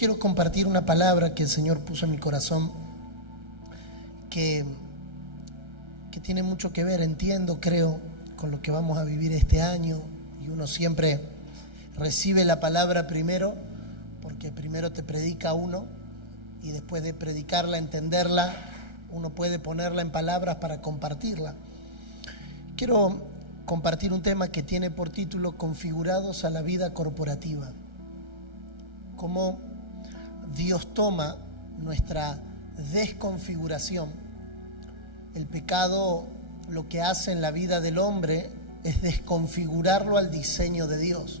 quiero compartir una palabra que el Señor puso en mi corazón que tiene mucho que ver, entiendo, creo, con lo que vamos a vivir este año. Y uno siempre recibe la palabra primero, porque primero te predica uno y después de predicarla, entenderla, uno puede ponerla en palabras para compartirla. Quiero compartir un tema que tiene por título Configurados a la vida corporativa. Cómo Dios toma nuestra desconfiguración. El pecado lo que hace en la vida del hombre es desconfigurarlo al diseño de Dios.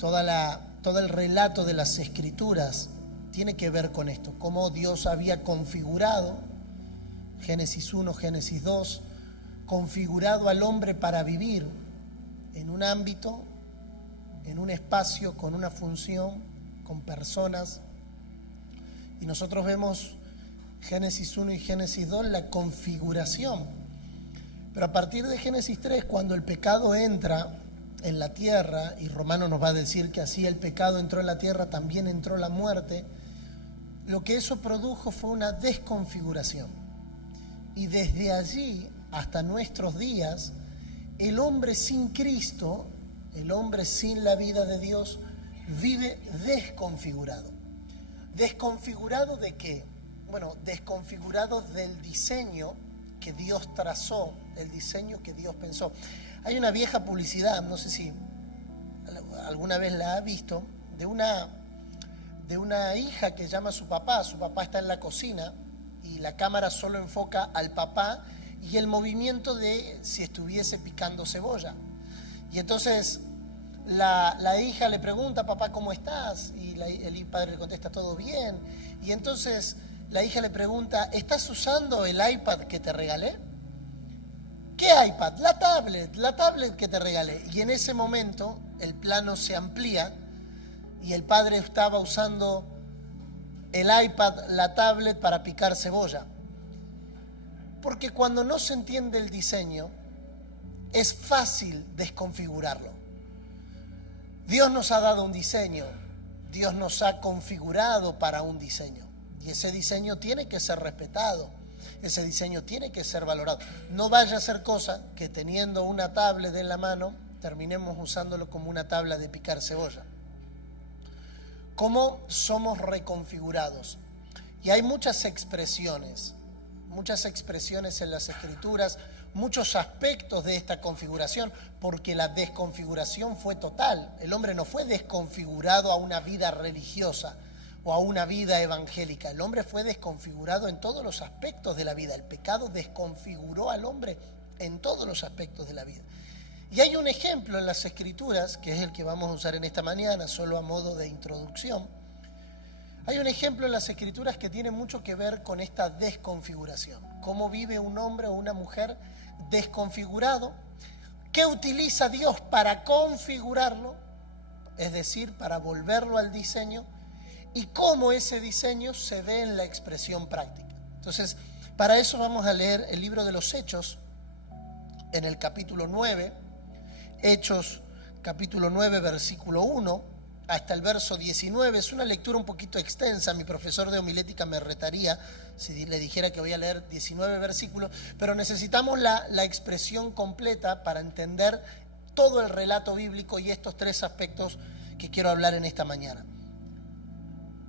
Todo el relato de las Escrituras tiene que ver con esto, cómo Dios había configurado, Génesis 1, Génesis 2, configurado al hombre para vivir en un ámbito, en un espacio, con una función, con personas. Y nosotros vemos Génesis 1 y Génesis 2, la configuración. Pero a partir de Génesis 3, cuando el pecado entra en la tierra, y Romano nos va a decir que así el pecado entró en la tierra, también entró la muerte, lo que eso produjo fue una desconfiguración. Y desde allí hasta nuestros días, el hombre sin Cristo, el hombre sin la vida de Dios, vive desconfigurado. ¿Desconfigurado de qué? Bueno, desconfigurado del diseño que Dios trazó, el diseño que Dios pensó. Hay una vieja publicidad, no sé si alguna vez la ha visto, de una hija que llama a su papá está en la cocina y la cámara solo enfoca al papá y el movimiento de si estuviese picando cebolla. Y entonces la hija le pregunta, papá, ¿cómo estás? Y el padre le contesta, todo bien. Y entonces la hija le pregunta, ¿estás usando el iPad que te regalé? ¿Qué iPad? La tablet que te regalé. Y en ese momento el plano se amplía y el padre estaba usando el iPad, la tablet, para picar cebolla. Porque cuando no se entiende el diseño, es fácil desconfigurarlo. Dios nos ha dado un diseño, Dios nos ha configurado para un diseño. Y ese diseño tiene que ser respetado, ese diseño tiene que ser valorado. No vaya a ser cosa que teniendo una tablet en la mano, terminemos usándolo como una tabla de picar cebolla. ¿Cómo somos reconfigurados? Y hay muchas expresiones en las Escrituras, muchos aspectos de esta configuración, porque la desconfiguración fue total. El hombre no fue desconfigurado a una vida religiosa o a una vida evangélica. El hombre fue desconfigurado en todos los aspectos de la vida. El pecado desconfiguró al hombre en todos los aspectos de la vida. Y hay un ejemplo en las Escrituras, que es el que vamos a usar en esta mañana, solo a modo de introducción. Hay un ejemplo en las Escrituras que tiene mucho que ver con esta desconfiguración. Cómo vive un hombre o una mujer desconfigurado. ¿Qué utiliza Dios para configurarlo? Es decir, para volverlo al diseño. Y cómo ese diseño se ve en la expresión práctica. Entonces, para eso vamos a leer el libro de los Hechos, en el capítulo 9. Hechos, capítulo 9, versículo 1. Hasta el verso 19, es una lectura un poquito extensa, mi profesor de homilética me retaría si le dijera que voy a leer 19 versículos, pero necesitamos la expresión completa para entender todo el relato bíblico y estos tres aspectos que quiero hablar en esta mañana.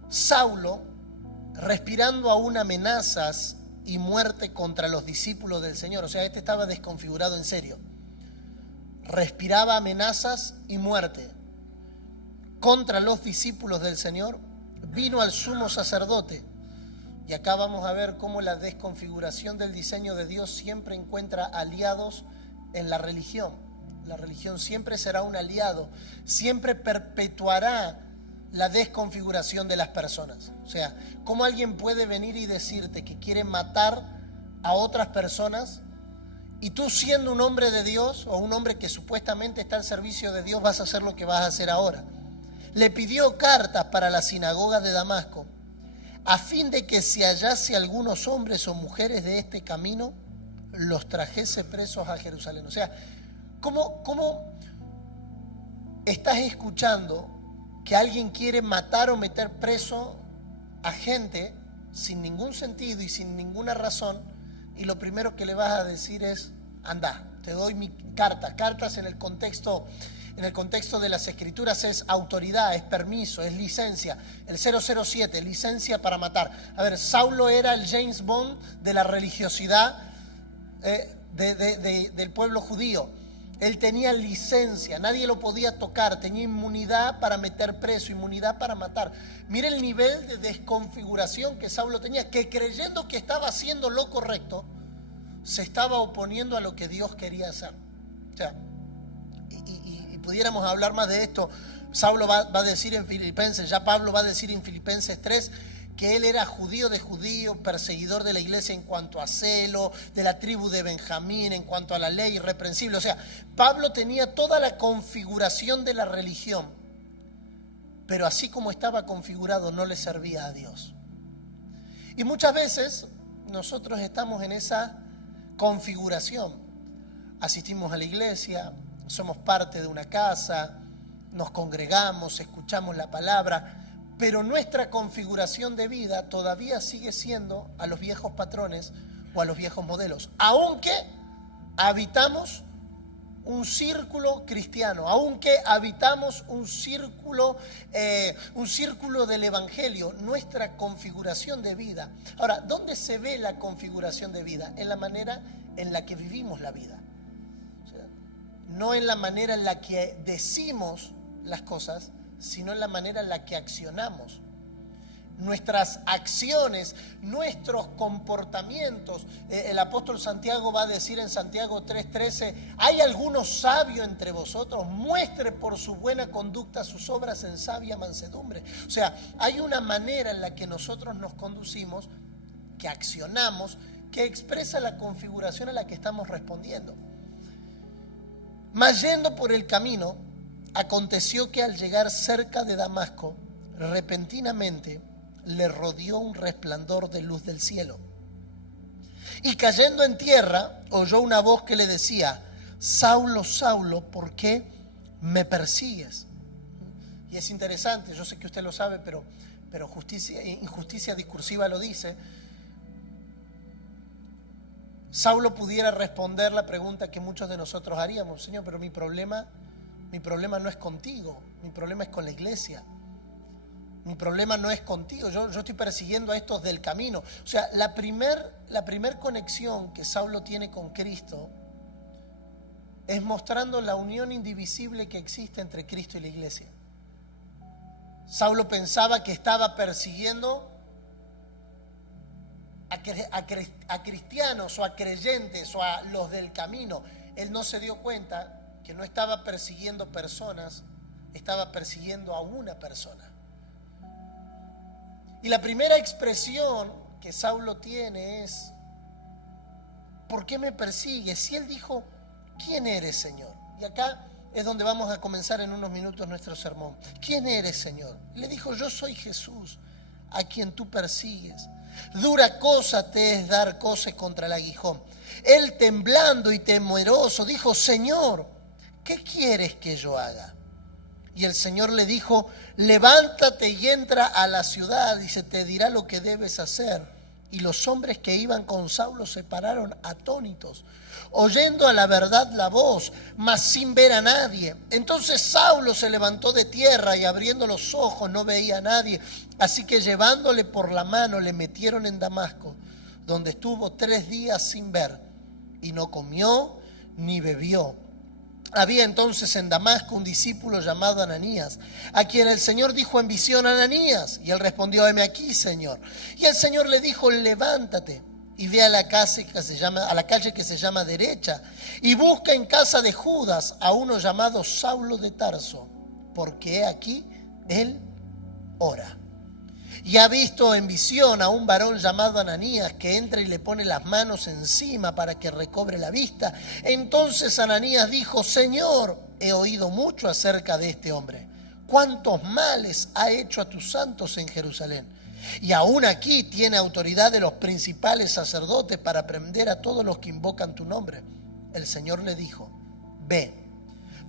Saulo, respirando aún amenazas y muerte contra los discípulos del Señor, o sea, estaba desconfigurado en serio, respiraba amenazas y muerte contra los discípulos del Señor, vino al sumo sacerdote. Y acá vamos a ver cómo la desconfiguración del diseño de Dios siempre encuentra aliados en la religión. La religión siempre será un aliado, siempre perpetuará la desconfiguración de las personas. O sea, cómo alguien puede venir y decirte que quiere matar a otras personas y tú, siendo un hombre de Dios o un hombre que supuestamente está al servicio de Dios, vas a hacer lo que vas a hacer ahora. Le pidió cartas para la sinagoga de Damasco, a fin de que si hallase algunos hombres o mujeres de este camino, los trajese presos a Jerusalén. O sea, ¿cómo estás escuchando que alguien quiere matar o meter preso a gente sin ningún sentido y sin ninguna razón, y lo primero que le vas a decir es: anda, te doy mi carta. Cartas en el contexto de las escrituras es autoridad, es permiso, es licencia. El 007, licencia para matar. A ver, Saulo era el James Bond de la religiosidad del pueblo judío. Él tenía licencia, nadie lo podía tocar, tenía inmunidad para meter preso, inmunidad para matar. Mira el nivel de desconfiguración que Saulo tenía, que creyendo que estaba haciendo lo correcto, se estaba oponiendo a lo que Dios quería hacer. O sea, y pudiéramos hablar más de esto. Saulo va a decir en Filipenses, ya Pablo va a decir en Filipenses 3, que él era judío de judíos, perseguidor de la iglesia en cuanto a celo, de la tribu de Benjamín en cuanto a la ley, irreprensible. O sea, Pablo tenía toda la configuración de la religión, pero así como estaba configurado no le servía a Dios. Y muchas veces nosotros estamos en esa configuración. Asistimos a la iglesia, somos parte de una casa, nos congregamos, escuchamos la palabra, pero nuestra configuración de vida todavía sigue siendo a los viejos patrones o a los viejos modelos, aunque habitamos un círculo cristiano, aunque habitamos un círculo del evangelio, nuestra configuración de vida. Ahora, ¿dónde se ve la configuración de vida? En la manera en la que vivimos la vida, o sea, no en la manera en la que decimos las cosas, sino en la manera en la que accionamos. Nuestras acciones, nuestros comportamientos. El apóstol Santiago va a decir en Santiago 3:13: ¿hay alguno sabio entre vosotros? Muestre por su buena conducta sus obras en sabia mansedumbre. O sea, hay una manera en la que nosotros nos conducimos, que accionamos, que expresa la configuración a la que estamos respondiendo. Mas yendo por el camino, aconteció que al llegar cerca de Damasco, repentinamente le rodeó un resplandor de luz del cielo. Y cayendo en tierra, oyó una voz que le decía: Saulo, Saulo, ¿por qué me persigues? Y es interesante, yo sé que usted lo sabe, pero injusticia discursiva lo dice. Saulo pudiera responder la pregunta que muchos de nosotros haríamos: Señor, pero mi problema no es contigo, mi problema es con la iglesia. Mi problema no es contigo, yo estoy persiguiendo a estos del camino. O sea, la primer conexión que Saulo tiene con Cristo es mostrando la unión indivisible que existe entre Cristo y la iglesia. Saulo pensaba que estaba persiguiendo a cristianos o a creyentes o a los del camino. Él no se dio cuenta que no estaba persiguiendo personas, estaba persiguiendo a una persona. Y la primera expresión que Saulo tiene es: ¿por qué me persigues? Si él dijo: ¿quién eres, Señor? Y acá es donde vamos a comenzar en unos minutos nuestro sermón. ¿Quién eres, Señor? Y le dijo: yo soy Jesús, a quien tú persigues. Dura cosa te es dar coces contra el aguijón. Él, temblando y temeroso, dijo: Señor, ¿qué quieres que yo haga? Y el Señor le dijo: levántate y entra a la ciudad y se te dirá lo que debes hacer. Y los hombres que iban con Saulo se pararon atónitos, oyendo a la verdad la voz, mas sin ver a nadie. Entonces Saulo se levantó de tierra y abriendo los ojos no veía a nadie. Así que llevándole por la mano le metieron en Damasco, donde estuvo 3 días sin ver, y no comió ni bebió. Había entonces en Damasco un discípulo llamado Ananías, a quien el Señor dijo en visión: Ananías. Y él respondió: heme aquí, Señor. Y el Señor le dijo: levántate y ve a la calle que se llama Derecha, y busca en casa de Judas a uno llamado Saulo de Tarso, porque he aquí él ora. Y ha visto en visión a un varón llamado Ananías, que entra y le pone las manos encima para que recobre la vista. Entonces Ananías dijo: Señor, he oído mucho acerca de este hombre, cuántos males ha hecho a tus santos en Jerusalén. Y aún aquí tiene autoridad de los principales sacerdotes para prender a todos los que invocan tu nombre. El Señor le dijo: ve,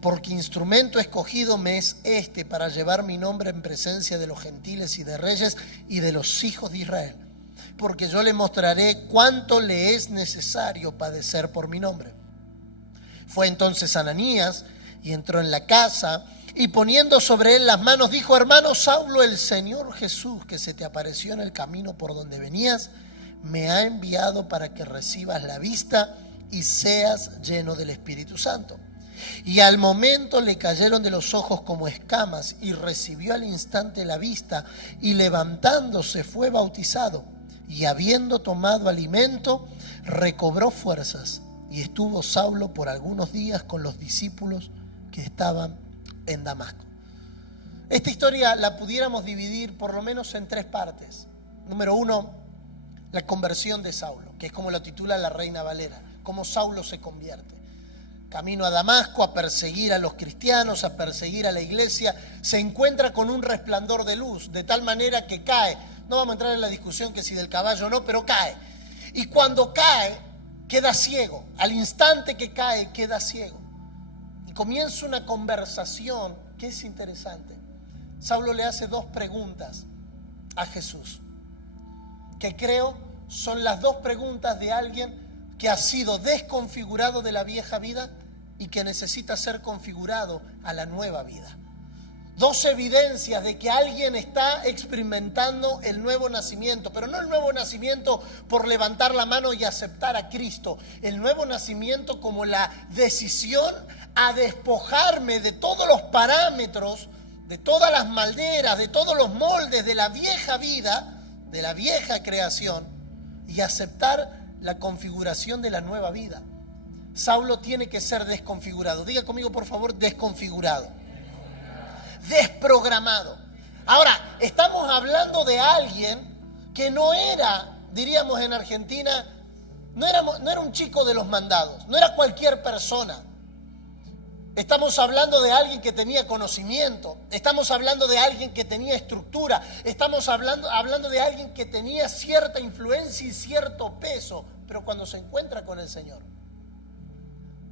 porque instrumento escogido me es este para llevar mi nombre en presencia de los gentiles y de reyes y de los hijos de Israel, porque yo le mostraré cuánto le es necesario padecer por mi nombre. Fue entonces Ananías y entró en la casa, y poniendo sobre él las manos dijo: hermano Saulo, el Señor Jesús, que se te apareció en el camino por donde venías, me ha enviado para que recibas la vista y seas lleno del Espíritu Santo. Y al momento le cayeron de los ojos como escamas, y recibió al instante la vista, y levantándose fue bautizado, y habiendo tomado alimento, recobró fuerzas, y estuvo Saulo por algunos días con los discípulos que estaban en Damasco. Esta historia la pudiéramos dividir por lo menos en tres partes. Número uno, la conversión de Saulo, que es como lo titula la Reina Valera, cómo Saulo se convierte. Camino a Damasco a perseguir a los cristianos, a perseguir a la iglesia, se encuentra con un resplandor de luz, de tal manera que cae. No vamos a entrar en la discusión que si del caballo o no, pero cae. Y cuando cae, queda ciego. Al instante que cae, queda ciego. Y comienza una conversación que es interesante. Saulo le hace dos preguntas a Jesús, que creo son las dos preguntas de alguien que ha sido desconfigurado de la vieja vida y que necesita ser configurado a la nueva vida. Dos evidencias de que alguien está experimentando el nuevo nacimiento, pero no el nuevo nacimiento por levantar la mano y aceptar a Cristo, el nuevo nacimiento como la decisión a despojarme de todos los parámetros, de todas las malderas, de todos los moldes de la vieja vida, de la vieja creación, y aceptar la configuración de la nueva vida. Saulo tiene que ser desconfigurado. Diga conmigo, por favor, desconfigurado. Desprogramado. Ahora, estamos hablando de alguien que no era, diríamos en Argentina, no era un chico de los mandados, no era cualquier persona. Estamos hablando de alguien que tenía conocimiento, estamos hablando de alguien que tenía estructura, estamos hablando de alguien que tenía cierta influencia y cierto peso, pero cuando se encuentra con el Señor,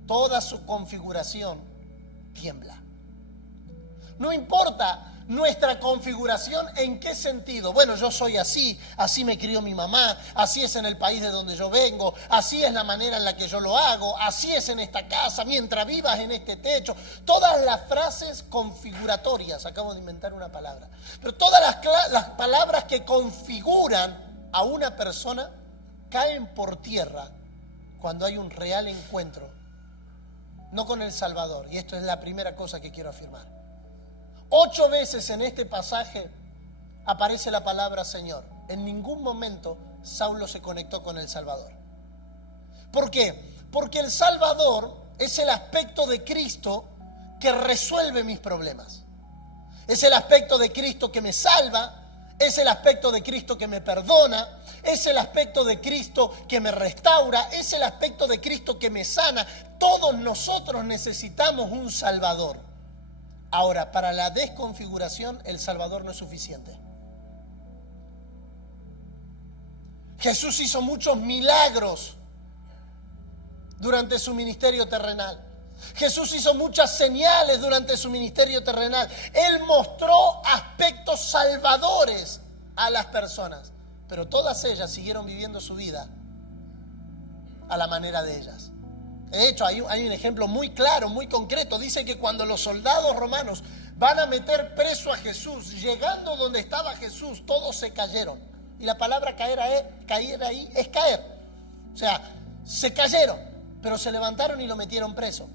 toda su configuración tiembla. No importa nuestra configuración, ¿en qué sentido? Bueno, yo soy así, así me crió mi mamá, así es en el país de donde yo vengo, así es la manera en la que yo lo hago, así es en esta casa, mientras vivas en este techo. Todas las frases configuratorias, acabo de inventar una palabra, pero todas las palabras que configuran a una persona caen por tierra cuando hay un real encuentro, no con el Salvador. Y esto es la primera cosa que quiero afirmar. 8 veces en este pasaje aparece la palabra Señor. En ningún momento Saulo se conectó con el Salvador. ¿Por qué? Porque el Salvador es el aspecto de Cristo que resuelve mis problemas. Es el aspecto de Cristo que me salva, es el aspecto de Cristo que me perdona, es el aspecto de Cristo que me restaura, es el aspecto de Cristo que me sana. Todos nosotros necesitamos un Salvador. Ahora, para la desconfiguración, el Salvador no es suficiente. Jesús hizo muchos milagros durante su ministerio terrenal. Jesús hizo muchas señales durante su ministerio terrenal. Él mostró aspectos salvadores a las personas, pero todas ellas siguieron viviendo su vida a la manera de ellas. De hecho, hay un ejemplo muy claro, muy concreto. Dice que cuando los soldados romanos van a meter preso a Jesús, llegando donde estaba Jesús, todos se cayeron. Y la palabra caer ahí es caer. O sea, se cayeron, pero se levantaron y lo metieron preso.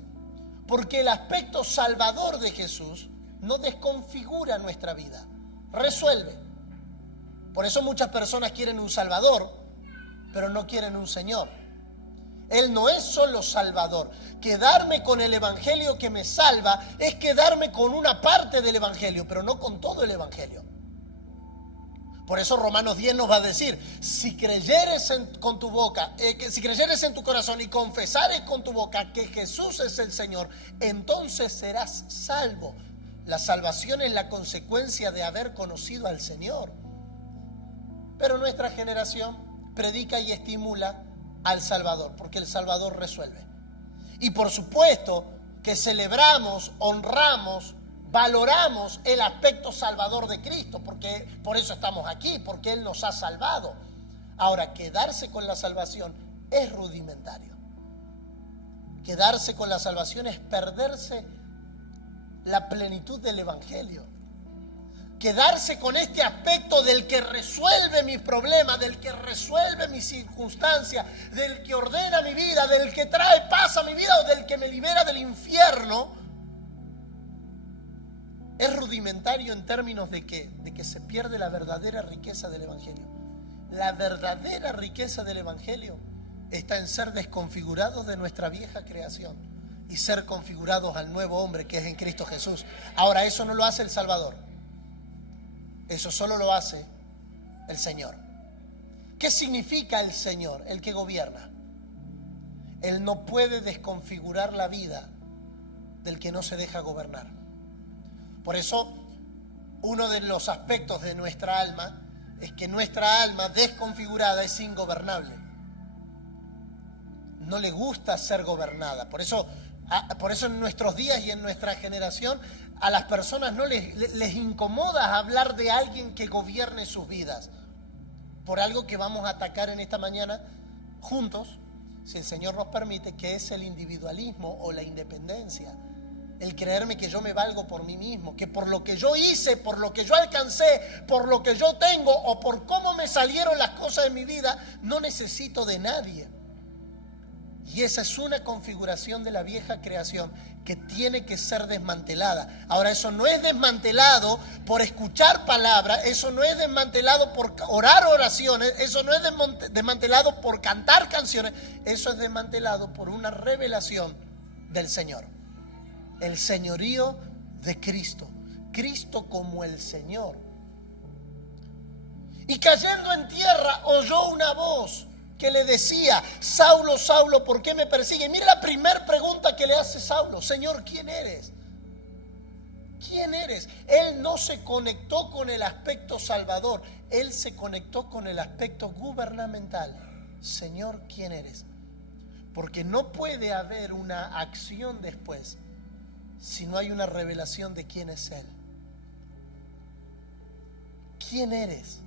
Porque el aspecto salvador de Jesús no desconfigura nuestra vida, resuelve. Por eso muchas personas quieren un Salvador, pero no quieren un Señor. Él no es solo Salvador. Quedarme con el Evangelio que me salva es quedarme con una parte del Evangelio, pero no con todo el Evangelio. Por eso Romanos 10 nos va a decir: si creyeres con tu boca, si creyeres en tu corazón y confesares con tu boca que Jesús es el Señor, entonces serás salvo. La salvación es la consecuencia de haber conocido al Señor. Pero nuestra generación predica y estimula al Salvador, porque el Salvador resuelve. Y por supuesto, que celebramos, honramos, valoramos el aspecto salvador de Cristo, porque por eso estamos aquí, porque Él nos ha salvado. Ahora, quedarse con la salvación es rudimentario. Quedarse con la salvación es perderse la plenitud del Evangelio. Quedarse con este aspecto del que resuelve mis problemas, del que resuelve mis circunstancias, del que ordena mi vida, del que trae paz a mi vida o del que me libera del infierno, es rudimentario en términos de que se pierde la verdadera riqueza del Evangelio. La verdadera riqueza del Evangelio está en ser desconfigurados de nuestra vieja creación y ser configurados al nuevo hombre que es en Cristo Jesús. Ahora, eso no lo hace el Salvador. Eso solo lo hace el Señor. ¿Qué significa el Señor? El que gobierna. Él no puede desconfigurar la vida del que no se deja gobernar. Por eso, uno de los aspectos de nuestra alma es que nuestra alma desconfigurada es ingobernable. No le gusta ser gobernada. Por eso en nuestros días y en nuestra generación a las personas no les incomoda hablar de alguien que gobierne sus vidas. Por algo que vamos a atacar en esta mañana juntos, si el Señor nos permite, que es el individualismo o la independencia. El creerme que yo me valgo por mí mismo, que por lo que yo hice, por lo que yo alcancé, por lo que yo tengo o por cómo me salieron las cosas de mi vida, no necesito de nadie. Y esa es una configuración de la vieja creación que tiene que ser desmantelada. Ahora, eso no es desmantelado por escuchar palabras, eso no es desmantelado por orar oraciones, eso no es desmantelado por cantar canciones, eso es desmantelado por una revelación del Señor. El señorío de Cristo. Cristo como el Señor. Y cayendo en tierra oyó una voz que le decía: Saulo, Saulo, ¿por qué me persigue? Mira la primera pregunta que le hace Saulo: Señor, ¿quién eres? ¿Quién eres? Él no se conectó con el aspecto salvador, él se conectó con el aspecto gubernamental. Señor, ¿quién eres? Porque no puede haber una acción después si no hay una revelación de quién es Él. ¿Quién eres?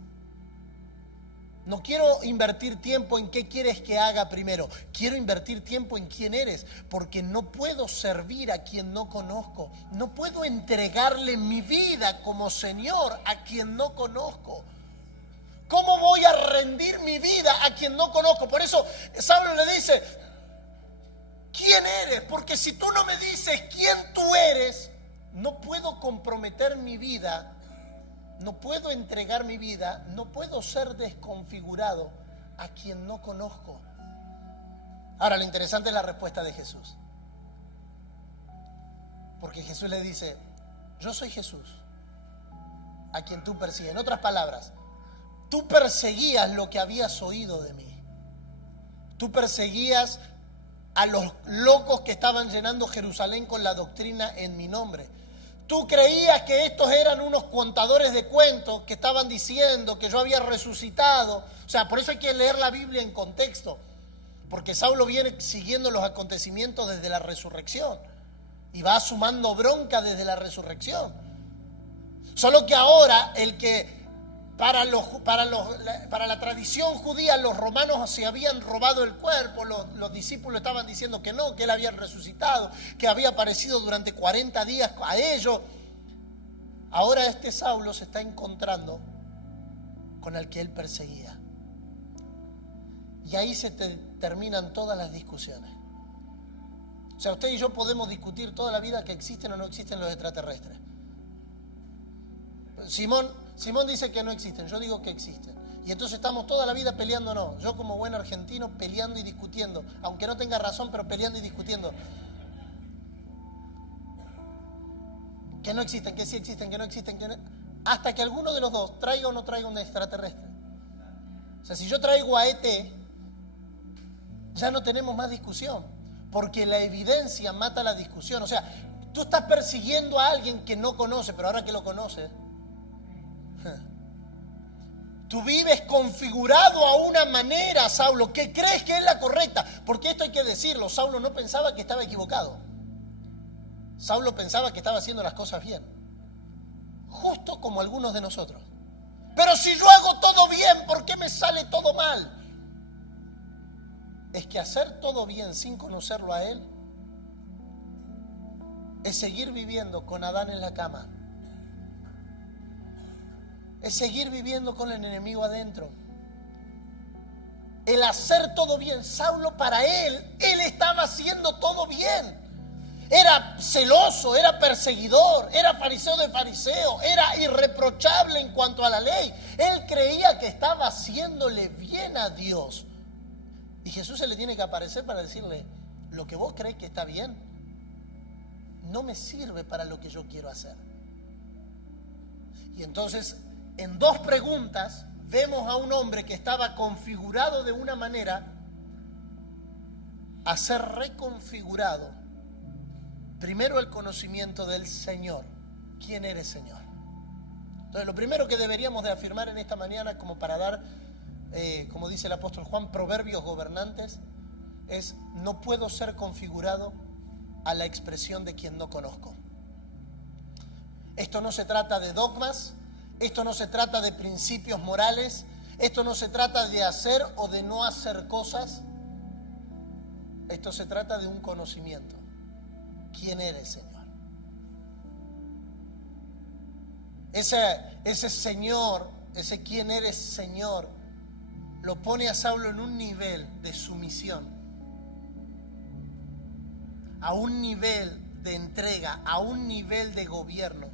No quiero invertir tiempo en qué quieres que haga primero. Quiero invertir tiempo en quién eres, porque no puedo servir a quien no conozco. No puedo entregarle mi vida como Señor a quien no conozco. ¿Cómo voy a rendir mi vida a quien no conozco? Por eso Saulo le dice: ¿quién eres? Porque si tú no me dices quién tú eres, no puedo comprometer mi vida. No puedo entregar mi vida, no puedo ser desconfigurado a quien no conozco. Ahora, lo interesante es la respuesta de Jesús. Porque Jesús le dice: yo soy Jesús, a quien tú persigues. En otras palabras, tú perseguías lo que habías oído de mí. Tú perseguías a los locos que estaban llenando Jerusalén con la doctrina en mi nombre. Tú creías que estos eran unos contadores de cuentos que estaban diciendo que yo había resucitado. O sea, por eso hay que leer la Biblia en contexto. Porque Saulo viene siguiendo los acontecimientos desde la resurrección. Y va sumando bronca desde la resurrección. Solo que ahora el que para la tradición judía los romanos se habían robado el cuerpo, los discípulos estaban diciendo que no, que él había resucitado, que había aparecido durante 40 días a ellos. Ahora este Saulo se está encontrando con el que él perseguía. Y ahí se terminan todas las discusiones. O sea, usted y yo podemos discutir toda la vida que existen o no existen los extraterrestres. Simón dice que no existen, yo digo que existen. Y entonces estamos toda la vida peleando, no. Yo como buen argentino peleando y discutiendo, aunque no tenga razón, pero peleando y discutiendo. Que no existen, que sí existen, que no existen, que no... Hasta que alguno de los dos traiga o no traiga un extraterrestre. O sea, si yo traigo a ET, ya no tenemos más discusión, porque la evidencia mata la discusión. O sea, tú estás persiguiendo a alguien que no conoce, pero ahora que lo conoces, tú vives configurado a una manera, Saulo, que crees que es la correcta. Porque esto hay que decirlo, Saulo no pensaba que estaba equivocado. Saulo pensaba que estaba haciendo las cosas bien, justo como algunos de nosotros. Pero si yo hago todo bien, ¿por qué me sale todo mal? Es que hacer todo bien sin conocerlo a Él es seguir viviendo con Adán en la cama. Es seguir viviendo con el enemigo adentro. El hacer todo bien, Saulo para él estaba haciendo todo bien. Era celoso, era perseguidor, era fariseo de fariseo, era irreprochable en cuanto a la ley. Él creía que estaba haciéndole bien a Dios. Y Jesús se le tiene que aparecer para decirle, lo que vos crees que está bien, no me sirve para lo que yo quiero hacer. Y entonces, en 2 preguntas, vemos a un hombre que estaba configurado de una manera a ser reconfigurado. Primero, el conocimiento del Señor. ¿Quién eres, Señor? Entonces, lo primero que deberíamos de afirmar en esta mañana, como para dar, como dice el apóstol Juan, proverbios gobernantes, es: no puedo ser configurado a la expresión de quien no conozco. Esto no se trata de dogmas, esto no se trata de principios morales, esto no se trata de hacer o de no hacer cosas, esto se trata de un conocimiento. ¿Quién eres, Señor? Ese Señor, ese quién eres, Señor, lo pone a Saulo en un nivel de sumisión, a un nivel de entrega, a un nivel de gobierno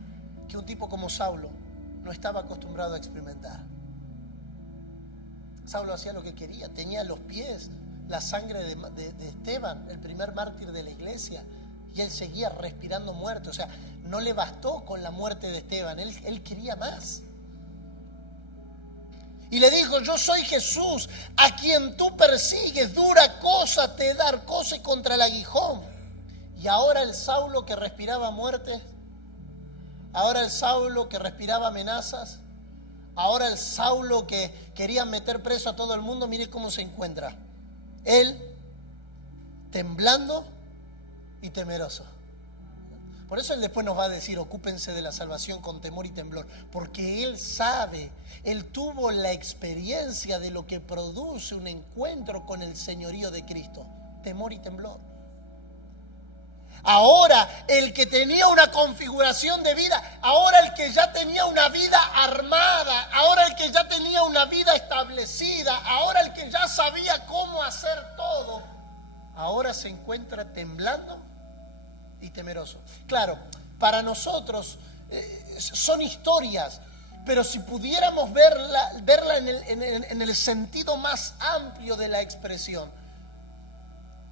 que un tipo como Saulo no estaba acostumbrado a experimentar. Saulo hacía lo que quería, tenía a los pies la sangre de Esteban, el primer mártir de la iglesia, y él seguía respirando muerte. O sea, no le bastó con la muerte de Esteban, él quería más. Y le dijo: yo soy Jesús, a quien tú persigues, dura cosa te dar cosa contra el aguijón. Y ahora el Saulo que respiraba muerte, ahora el Saulo que respiraba amenazas, ahora el Saulo que quería meter preso a todo el mundo, mire cómo se encuentra. Él temblando y temeroso. Por eso él después nos va a decir: ocúpense de la salvación con temor y temblor, porque él sabe, él tuvo la experiencia de lo que produce un encuentro con el señorío de Cristo, temor y temblor. Ahora el que tenía una configuración de vida, ahora el que ya tenía una vida armada, ahora el que ya tenía una vida establecida, ahora el que ya sabía cómo hacer todo, ahora se encuentra temblando y temeroso. Claro, para nosotros son historias, pero si pudiéramos verla en el sentido más amplio de la expresión,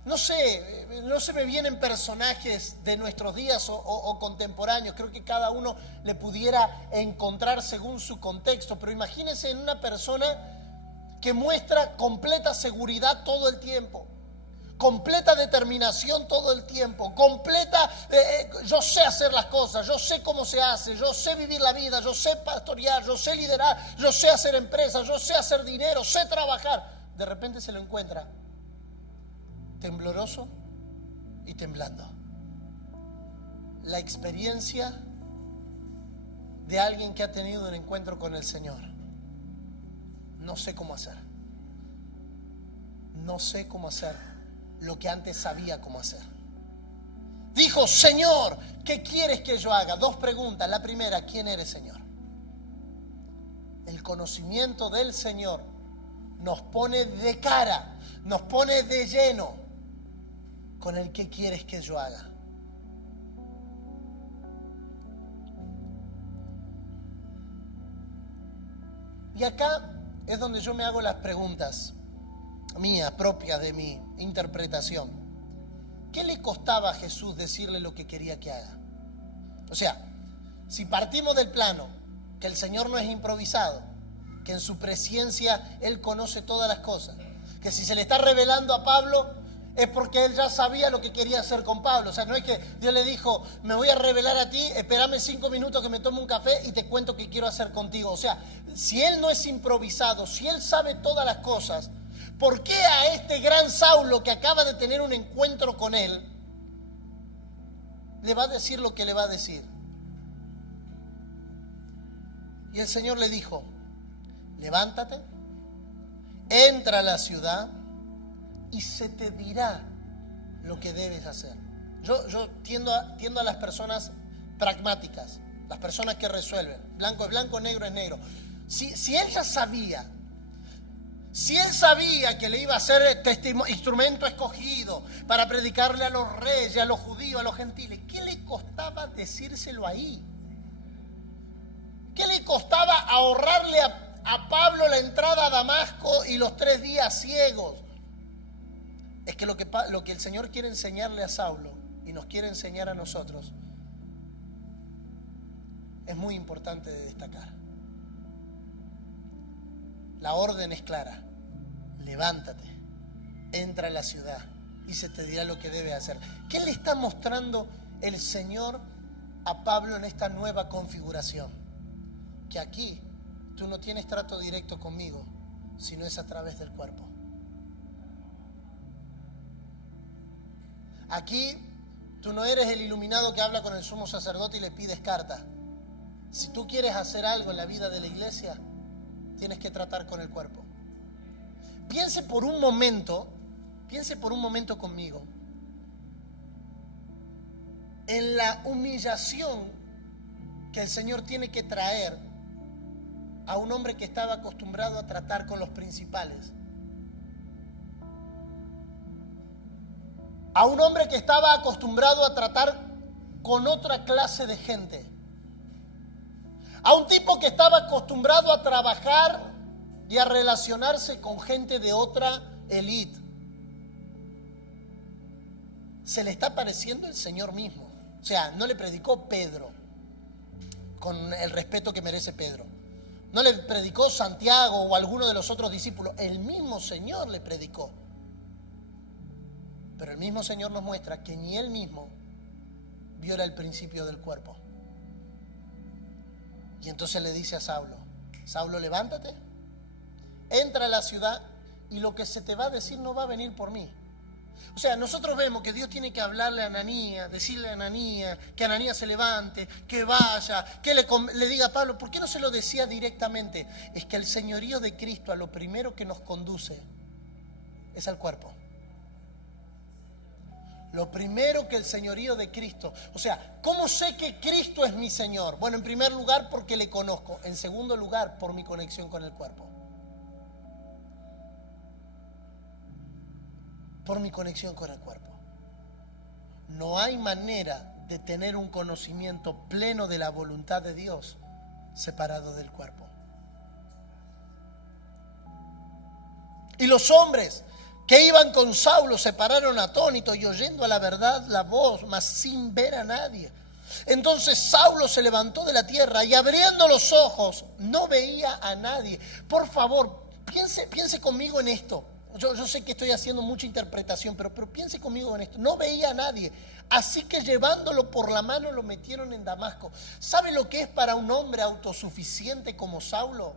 no se me vienen personajes de nuestros días o contemporáneos. Creo que cada uno le pudiera encontrar según su contexto, pero imagínense en una persona que muestra completa seguridad todo el tiempo, completa determinación todo el tiempo, completa, yo sé hacer las cosas, yo sé cómo se hace, yo sé vivir la vida, yo sé pastorear, yo sé liderar, yo sé hacer empresas, yo sé hacer dinero, sé trabajar. De repente se lo encuentra tembloroso y temblando. La experiencia de alguien que ha tenido un encuentro con el Señor. No sé cómo hacer. No sé cómo hacer lo que antes sabía cómo hacer. Dijo: Señor, ¿qué quieres que yo haga? 2 preguntas. La primera: ¿quién eres, Señor? El conocimiento del Señor nos pone de cara, nos pone de lleno con el que quieres que yo haga. Y acá es donde yo me hago las preguntas mías, propias de mi interpretación. ¿Qué le costaba a Jesús decirle lo que quería que haga? O sea, si partimos del plano que el Señor no es improvisado, que en su presencia Él conoce todas las cosas, que si se le está revelando a Pablo es porque Él ya sabía lo que quería hacer con Pablo. O sea, no es que Dios le dijo: me voy a revelar a ti, espérame 5 minutos que me tome un café y te cuento qué quiero hacer contigo. O sea, si Él no es improvisado, si Él sabe todas las cosas, ¿por qué a este gran Saulo que acaba de tener un encuentro con Él le va a decir lo que le va a decir. Y el Señor le dijo: levántate, entra a la ciudad y se te dirá lo que debes hacer. Yo tiendo a las personas pragmáticas, las personas que resuelven. Blanco es blanco, negro es negro. Si él ya sabía, si él sabía que le iba a ser instrumento escogido para predicarle a los reyes, a los judíos, a los gentiles, ¿qué le costaba decírselo ahí? ¿Qué le costaba ahorrarle a Pablo la entrada a Damasco y los 3 días ciegos? Es que lo que el Señor quiere enseñarle a Saulo y nos quiere enseñar a nosotros es muy importante de destacar. La orden es clara: levántate, entra a la ciudad y se te dirá lo que debe hacer. ¿Qué le está mostrando el Señor a Pablo en esta nueva configuración? Que aquí tú no tienes trato directo conmigo, sino es a través del cuerpo. Aquí tú no eres el iluminado que habla con el sumo sacerdote y le pides carta. Si tú quieres hacer algo en la vida de la iglesia, tienes que tratar con el cuerpo. Piense por un momento conmigo en la humillación que el Señor tiene que traer a un hombre que estaba acostumbrado a tratar con los principales, a un hombre que estaba acostumbrado a tratar con otra clase de gente, a un tipo que estaba acostumbrado a trabajar y a relacionarse con gente de otra élite. Se le está pareciendo el Señor mismo. O sea, no le predicó Pedro, con el respeto que merece Pedro. No le predicó Santiago o alguno de los otros discípulos. El mismo Señor le predicó. Pero el mismo Señor nos muestra que ni Él mismo viola el principio del cuerpo. Y entonces le dice a Saulo: Saulo, levántate, entra a la ciudad y lo que se te va a decir no va a venir por mí. O sea, nosotros vemos que Dios tiene que hablarle a Ananías, decirle a Ananías, que Ananías se levante, que vaya, que le diga a Pablo. ¿Por qué no se lo decía directamente? Es que el señorío de Cristo a lo primero que nos conduce es al cuerpo. Lo primero que el señorío de Cristo, o sea, ¿cómo sé que Cristo es mi Señor? Bueno, en primer lugar, porque le conozco. En segundo lugar, por mi conexión con el cuerpo. Por mi conexión con el cuerpo. No hay manera de tener un conocimiento pleno de la voluntad de Dios separado del cuerpo. Y los hombres que iban con Saulo se pararon atónitos y oyendo a la verdad la voz, mas sin ver a nadie. Entonces Saulo se levantó de la tierra y abriendo los ojos no veía a nadie. Por favor, piense conmigo en esto. Yo sé que estoy haciendo mucha interpretación, pero piense conmigo en esto. No veía a nadie. Así que llevándolo por la mano lo metieron en Damasco. ¿Sabe lo que es para un hombre autosuficiente como Saulo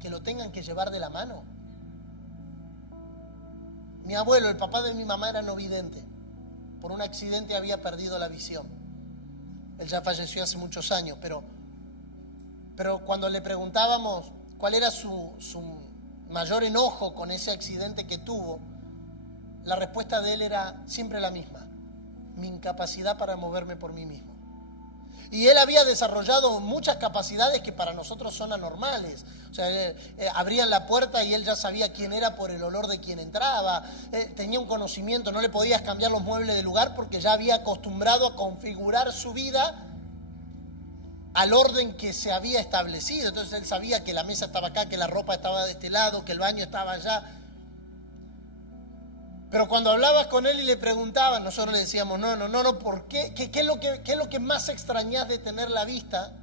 que lo tengan que llevar de la mano? Mi abuelo, el papá de mi mamá, era no vidente. Por un accidente había perdido la visión. Él ya falleció hace muchos años, pero cuando le preguntábamos cuál era su mayor enojo con ese accidente que tuvo, la respuesta de él era siempre la misma: mi incapacidad para moverme por mí mismo. Y él había desarrollado muchas capacidades que para nosotros son anormales. O sea, abrían la puerta y él ya sabía quién era por el olor de quien entraba. Tenía un conocimiento, no le podías cambiar los muebles de lugar porque ya había acostumbrado a configurar su vida al orden que se había establecido. Entonces él sabía que la mesa estaba acá, que la ropa estaba de este lado, que el baño estaba allá. Pero cuando hablabas con él y le preguntabas, nosotros le decíamos, no, ¿por qué? ¿Qué es lo que más extrañás de tener la vista?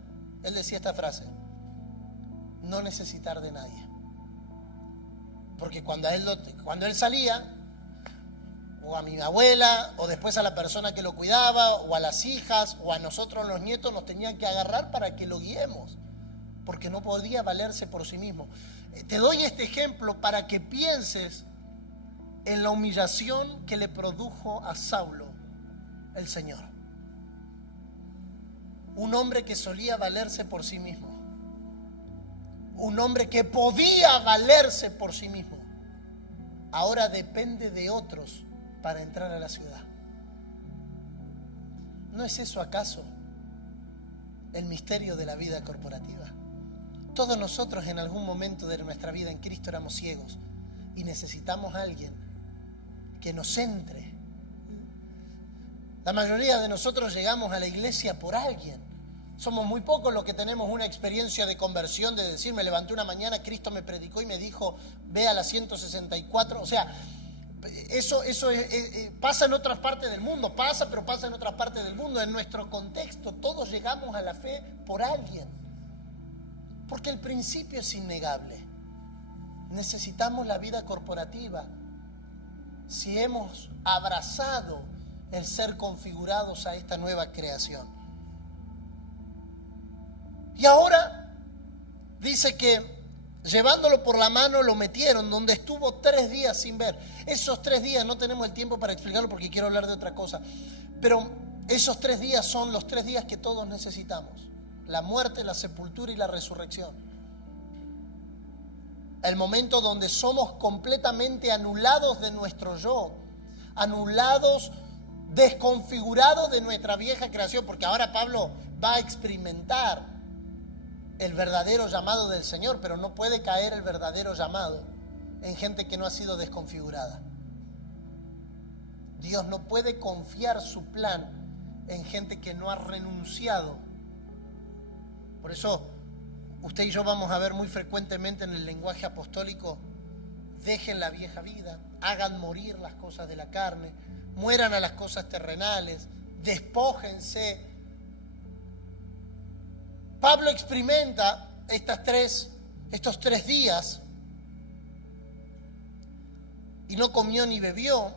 Él decía esta frase: no necesitar de nadie. Porque cuando él salía, o a mi abuela, o después a la persona que lo cuidaba, o a las hijas, o a nosotros los nietos, nos tenían que agarrar para que lo guiemos, porque no podía valerse por sí mismo. Te doy este ejemplo para que pienses en la humillación que le produjo a Saulo el Señor. Un hombre que solía valerse por sí mismo. Un hombre que podía valerse por sí mismo. Ahora depende de otros para entrar a la ciudad. ¿No es eso acaso el misterio de la vida corporativa? Todos nosotros en algún momento de nuestra vida en Cristo éramos ciegos y necesitamos a alguien que nos entre. La mayoría de nosotros llegamos a la iglesia por alguien. Somos muy pocos los que tenemos una experiencia de conversión, de decir, me levanté una mañana, Cristo me predicó y me dijo, ve a la 164. O sea, eso pasa en otras partes del mundo, pero pasa en otras partes del mundo. En nuestro contexto, todos llegamos a la fe por alguien. Porque el principio es innegable. Necesitamos la vida corporativa. Si hemos abrazado el ser configurados a esta nueva creación. Y ahora dice que llevándolo por la mano lo metieron donde estuvo 3 días sin ver. Esos 3 días, no tenemos el tiempo para explicarlo porque quiero hablar de otra cosa, pero esos 3 días son los 3 días que todos necesitamos: la muerte, la sepultura y la resurrección. El momento donde somos completamente anulados de nuestro yo, anulados, desconfigurados de nuestra vieja creación, porque ahora Pablo va a experimentar el verdadero llamado del Señor, pero no puede caer el verdadero llamado en gente que no ha sido desconfigurada. Dios no puede confiar su plan en gente que no ha renunciado. Por eso usted y yo vamos a ver muy frecuentemente en el lenguaje apostólico: dejen la vieja vida, hagan morir las cosas de la carne, mueran a las cosas terrenales, despójense. Pablo experimenta estos 3 días y no comió ni bebió.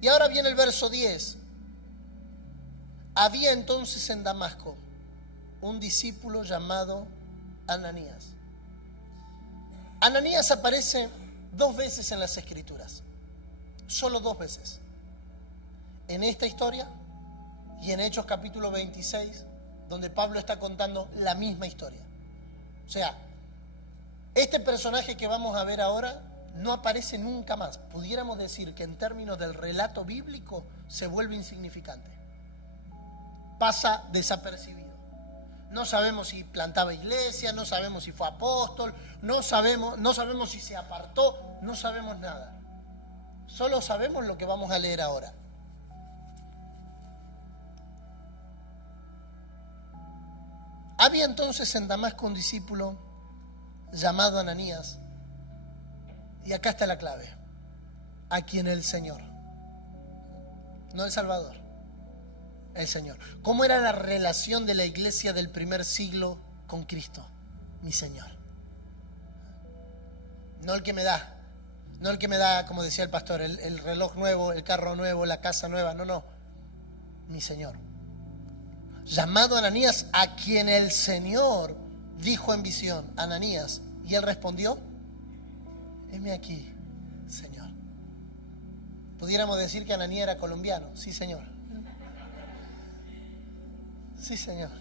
Y ahora viene el verso 10. Había entonces en Damasco un discípulo llamado Ananías. Ananías aparece 2 veces en las Escrituras, solo 2 veces. En esta historia y en Hechos capítulo 26, donde Pablo está contando la misma historia. O sea, este personaje que vamos a ver ahora no aparece nunca más. Pudiéramos decir que en términos del relato bíblico se vuelve insignificante. Pasa desapercibido. No sabemos si plantaba iglesia, no sabemos si fue apóstol, no sabemos si se apartó, no sabemos nada. Solo sabemos lo que vamos a leer ahora. Había entonces en Damasco un discípulo llamado Ananías, y acá está la clave: a quien el Señor, no el Salvador, el Señor. ¿Cómo era la relación de la iglesia del primer siglo con Cristo? Mi Señor. No el que me da, como decía el pastor, el reloj nuevo, el carro nuevo, la casa nueva, no, mi Señor. Llamado Ananías, a quien el Señor dijo en visión: Ananías. Y él respondió: heme aquí, Señor. Pudiéramos decir que Ananías era colombiano. Sí, Señor. Sí, Señor.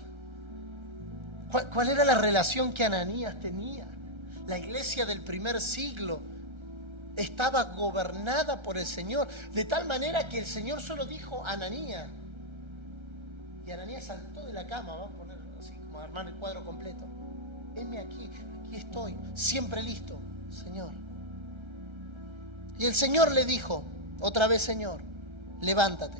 ¿Cuál era la relación que Ananías tenía? La iglesia del primer siglo estaba gobernada por el Señor, de tal manera que el Señor solo dijo: Ananías. Y Ananías saltó de la cama. Vamos a poner así, como a armar el cuadro completo. Heme aquí estoy, siempre listo, Señor. Y el Señor le dijo, otra vez: Señor, levántate,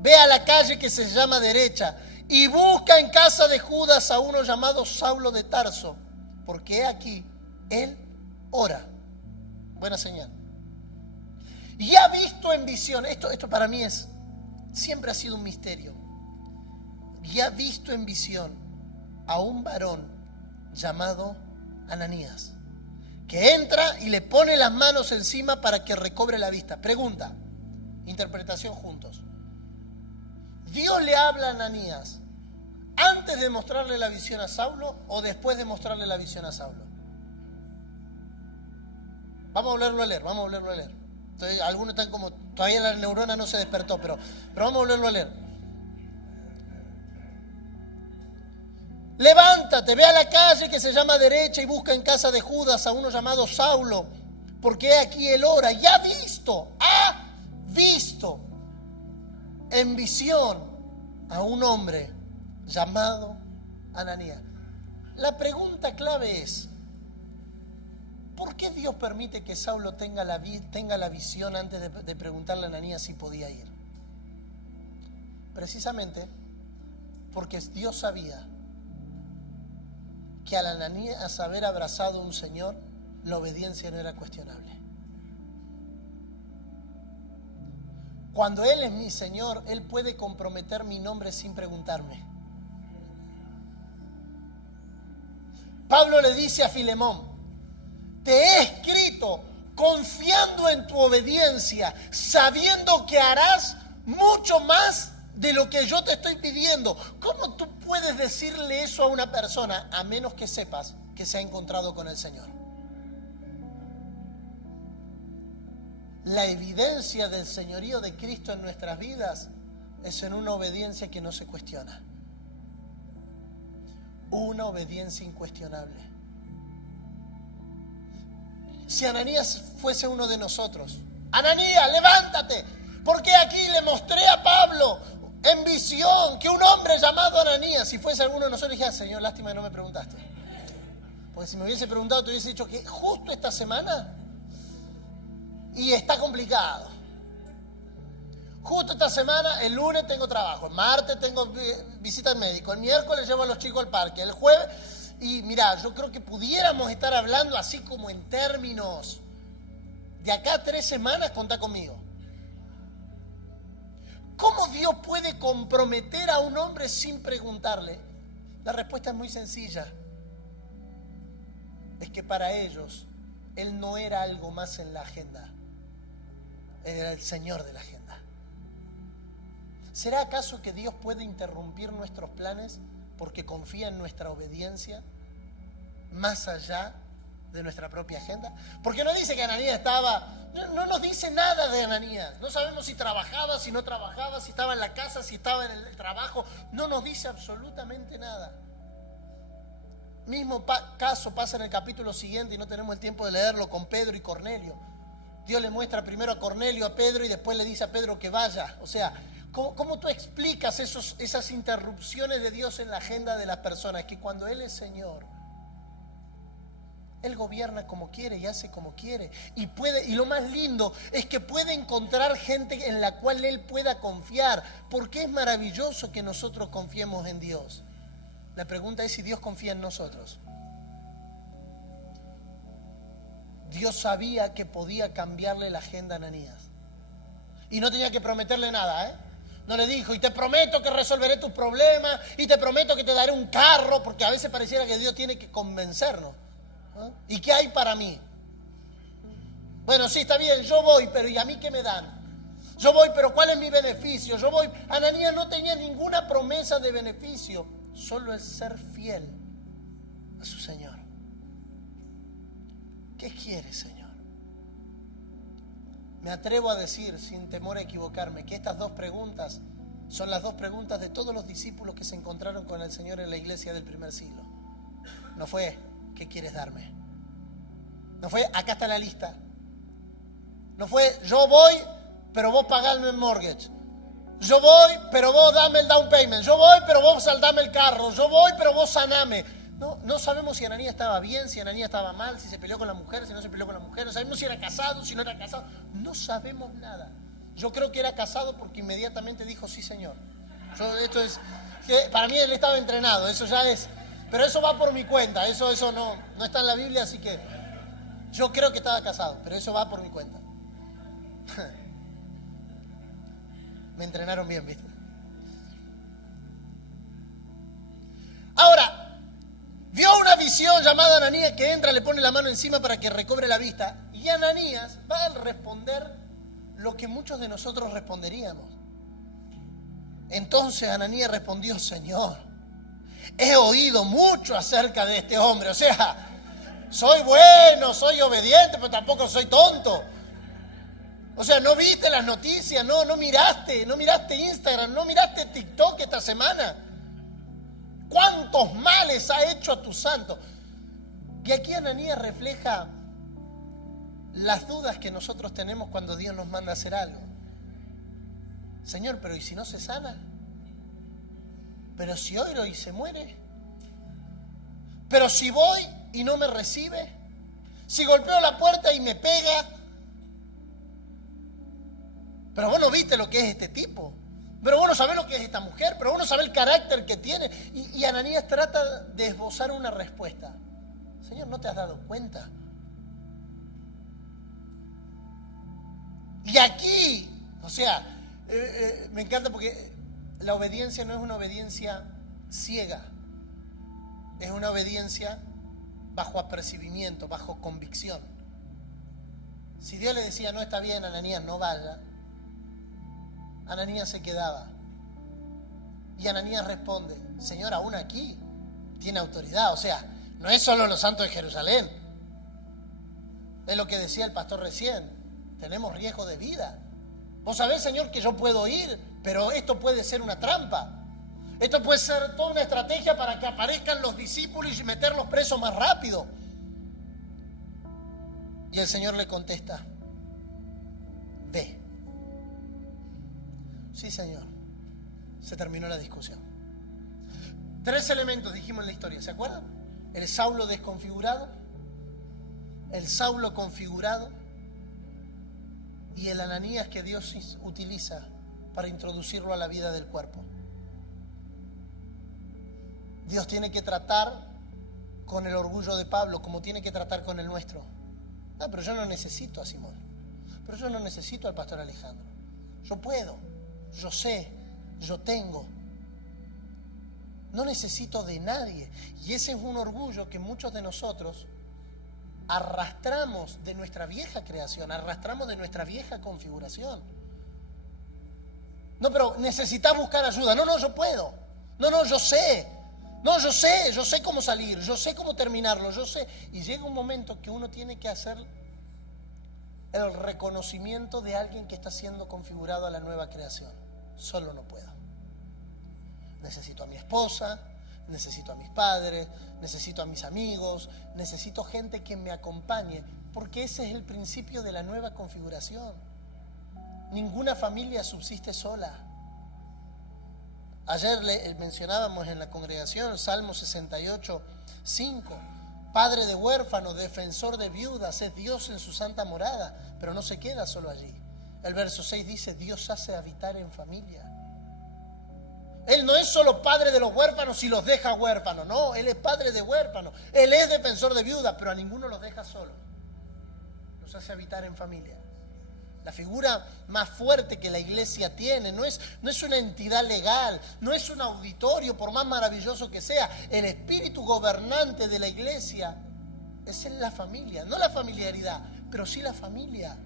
ve a la calle que se llama Derecha y busca en casa de Judas a uno llamado Saulo de Tarso, porque he aquí, él ora. Buena señal. Y ha visto en visión, esto para mí siempre ha sido un misterio. Y ha visto en visión a un varón llamado Ananías, que entra y le pone las manos encima para que recobre la vista. Pregunta, interpretación juntos. ¿Dios le habla a Ananías antes de mostrarle la visión a Saulo o después de mostrarle la visión a Saulo? Vamos a volverlo a leer. Entonces, algunos están como, todavía la neurona no se despertó, pero vamos a volverlo a leer. levántate, ve a la calle que se llama derecha y busca en casa de Judas a uno llamado Saulo, porque he aquí él ora y ha visto en visión a un hombre llamado Ananías. La pregunta clave es, ¿por qué Dios permite que Saulo tenga la visión antes de preguntarle a Ananías si podía ir? Precisamente porque Dios sabía que al Ananías haber abrazado a un Señor, la obediencia no era cuestionable. Cuando Él es mi Señor, Él puede comprometer mi nombre sin preguntarme. Pablo le dice a Filemón, te he escrito confiando en tu obediencia, sabiendo que harás mucho más de lo que yo te estoy pidiendo. ¿Cómo tú puedes decirle eso a una persona a menos que sepas que se ha encontrado con el Señor? La evidencia del señorío de Cristo en nuestras vidas es en una obediencia que no se cuestiona. Una obediencia incuestionable. Si Ananías fuese uno de nosotros, Ananías, levántate, porque aquí le mostré a Pablo en visión que un hombre llamado Ananías, si fuese alguno de nosotros, dije, Señor, lástima que no me preguntaste. Porque si me hubiese preguntado, te hubiese dicho que justo esta semana, y está complicado. Justo esta semana, el lunes tengo trabajo, el martes tengo visita al médico, el miércoles llevo a los chicos al parque, el jueves, y mira, yo creo que pudiéramos estar hablando así como en términos de acá a 3 semanas, contá conmigo. ¿Cómo Dios puede comprometer a un hombre sin preguntarle? La respuesta es muy sencilla. Es que para ellos, Él no era algo más en la agenda. Él era el Señor de la agenda. ¿Será acaso que Dios puede interrumpir nuestros planes porque confía en nuestra obediencia más allá de nuestra propia agenda? Porque no dice que Ananías no nos dice nada de Ananías. No sabemos si trabajaba, si no trabajaba, si estaba en la casa, si estaba en el trabajo. No nos dice absolutamente nada. Mismo caso pasa en el capítulo siguiente y no tenemos el tiempo de leerlo, con Pedro y Cornelio. Dios le muestra primero a Cornelio, a Pedro, y después le dice a Pedro que vaya. O sea, ¿cómo tú explicas esas interrupciones de Dios en la agenda de las personas? Que cuando Él es Señor, Él gobierna como quiere y hace como quiere. Y lo más lindo es que puede encontrar gente en la cual Él pueda confiar. Porque es maravilloso que nosotros confiemos en Dios. La pregunta es si Dios confía en nosotros. Dios sabía que podía cambiarle la agenda a Ananías. Y no tenía que prometerle nada, No le dijo, y te prometo que resolveré tus problemas, y te prometo que te daré un carro, porque a veces pareciera que Dios tiene que convencernos. ¿Y qué hay para mí? Bueno, sí, está bien, yo voy, pero ¿y a mí qué me dan? Yo voy, pero ¿cuál es mi beneficio? Yo voy. Ananías no tenía ninguna promesa de beneficio, solo el ser fiel a su Señor. ¿Qué quiere, Señor? Me atrevo a decir, sin temor a equivocarme, que estas 2 preguntas son las 2 preguntas de todos los discípulos que se encontraron con el Señor en la iglesia del primer siglo. No fue, ¿qué quieres darme? No fue, acá está la lista. No fue, yo voy, pero vos pagame el mortgage. Yo voy, pero vos dame el down payment. Yo voy, pero vos saldame el carro. Yo voy, pero vos saname. No sabemos si Ananías estaba bien, si Ananías estaba mal, si se peleó con la mujer, si no se peleó con la mujer. No sabemos si era casado, si no era casado. No sabemos nada. Yo creo que era casado porque inmediatamente dijo, sí, Señor. Para mí él estaba entrenado, eso ya es. Pero eso va por mi cuenta, eso no está en la Biblia, así que yo creo que estaba casado, pero eso va por mi cuenta. Me entrenaron bien, ¿viste? Ahora, vio una visión llamada Ananías que entra, le pone la mano encima para que recobre la vista. Y Ananías va a responder lo que muchos de nosotros responderíamos. Entonces Ananías respondió, Señor, he oído mucho acerca de este hombre. O sea, soy bueno, soy obediente, pero tampoco soy tonto. O sea, no viste las noticias, no miraste Instagram, no miraste TikTok esta semana. ¿Cuántos males ha hecho a tu santo? Y aquí Ananías refleja las dudas que nosotros tenemos cuando Dios nos manda a hacer algo. Señor, pero ¿y si no se sana? ¿Pero si oro y se muere? ¿Pero si voy y no me recibe? ¿Si golpeo la puerta y me pega? Pero vos no viste lo que es este tipo. Pero vos no sabés lo que es esta mujer. Pero vos no sabés el carácter que tiene. Y Ananías trata de esbozar una respuesta. Señor, ¿no te has dado cuenta? Y aquí, o sea, me encanta porque la obediencia no es una obediencia ciega. Es una obediencia bajo apercibimiento, bajo convicción. Si Dios le decía, no está bien, Ananías, no vaya, Ananías se quedaba. Y Ananías responde, Señor, aún aquí tiene autoridad. O sea, no es solo los santos de Jerusalén. Es lo que decía el pastor recién. Tenemos riesgo de vida. Vos sabés, Señor, que yo puedo ir, pero esto puede ser una trampa. Esto puede ser toda una estrategia para que aparezcan los discípulos y meterlos presos más rápido. Y el Señor le contesta, ve. Sí, Señor. Se terminó la discusión. 3 elementos dijimos en la historia, ¿se acuerdan? El Saulo desconfigurado, el Saulo configurado y el Ananías que Dios utiliza para introducirlo a la vida del cuerpo. Dios tiene que tratar con el orgullo de Pablo como tiene que tratar con el nuestro. No, pero yo no necesito a Simón. Pero yo no necesito al pastor Alejandro. Yo puedo, yo sé, yo tengo. No necesito de nadie. Y ese es un orgullo que muchos de nosotros arrastramos de nuestra vieja creación, arrastramos de nuestra vieja configuración. No, pero necesitas buscar ayuda. No, yo puedo. No, yo sé. No, yo sé cómo salir, yo sé cómo terminarlo, yo sé. Y llega un momento que uno tiene que hacer el reconocimiento de alguien que está siendo configurado a la nueva creación. Solo no puedo. Necesito a mi esposa, necesito a mis padres, necesito a mis amigos, necesito gente que me acompañe, porque ese es el principio de la nueva configuración. Ninguna familia subsiste sola. Ayer mencionábamos en la congregación Salmo 68, 5. Padre de huérfanos, defensor de viudas, es Dios en su santa morada, pero no se queda solo allí. El verso 6 dice, Dios hace habitar en familia. Él no es solo padre de los huérfanos y los deja huérfanos, no, Él es padre de huérfanos, Él es defensor de viudas, pero a ninguno los deja solo. Los hace habitar en familia. La figura más fuerte que la iglesia tiene no es una entidad legal, no es un auditorio, por más maravilloso que sea. El espíritu gobernante de la iglesia es en la familia, no la familiaridad, pero sí la familia.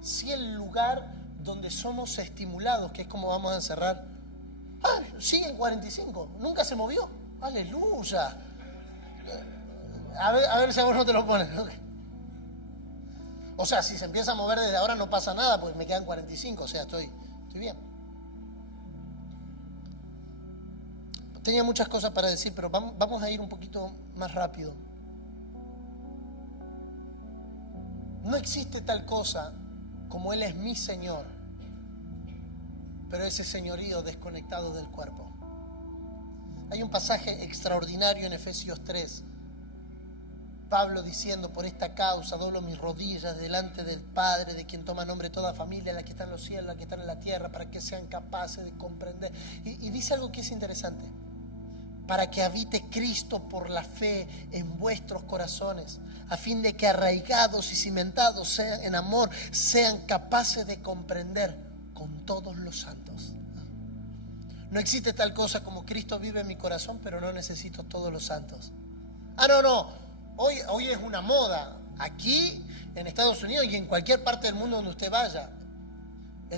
Sí el lugar donde somos estimulados, que es como vamos a cerrar. Sigue en 45, nunca se movió. Aleluya. A ver si a vos no te lo pones. O sea, si se empieza a mover desde ahora no pasa nada, pues me quedan 45, o sea, estoy bien. Tenía muchas cosas para decir, pero vamos a ir un poquito más rápido. No existe tal cosa como Él es mi Señor, pero ese señorío desconectado del cuerpo. Hay un pasaje extraordinario en Efesios 3, Pablo diciendo, por esta causa doblo mis rodillas delante del Padre, de quien toma nombre toda familia, la que está en los cielos, la que está en la tierra, para que sean capaces de comprender. Y dice algo que es interesante, para que habite Cristo por la fe en vuestros corazones, a fin de que arraigados y cimentados sean en amor, sean capaces de comprender con todos los santos. No existe tal cosa como Cristo vive en mi corazón, pero no necesito todos los santos. No. Hoy es una moda, aquí en Estados Unidos y en cualquier parte del mundo donde usted vaya.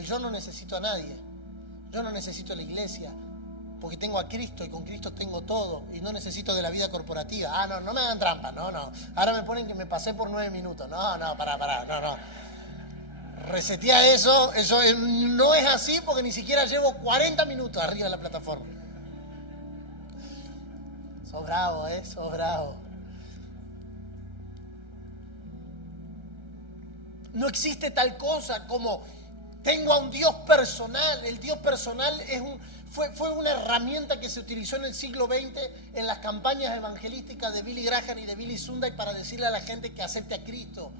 Yo no necesito a nadie, yo no necesito a la iglesia, porque tengo a Cristo y con Cristo tengo todo y no necesito de la vida corporativa. No me hagan trampa, no. Ahora me ponen que me pasé por 9 minutos. Pará, no. Resetea eso no es así porque ni siquiera llevo 40 minutos arriba de la plataforma. Sos bravo, sos bravo. No existe tal cosa como tengo a un Dios personal. El Dios personal fue una herramienta que se utilizó en el siglo XX en las campañas evangelísticas de Billy Graham y de Billy Sunday para decirle a la gente que acepte a Cristo.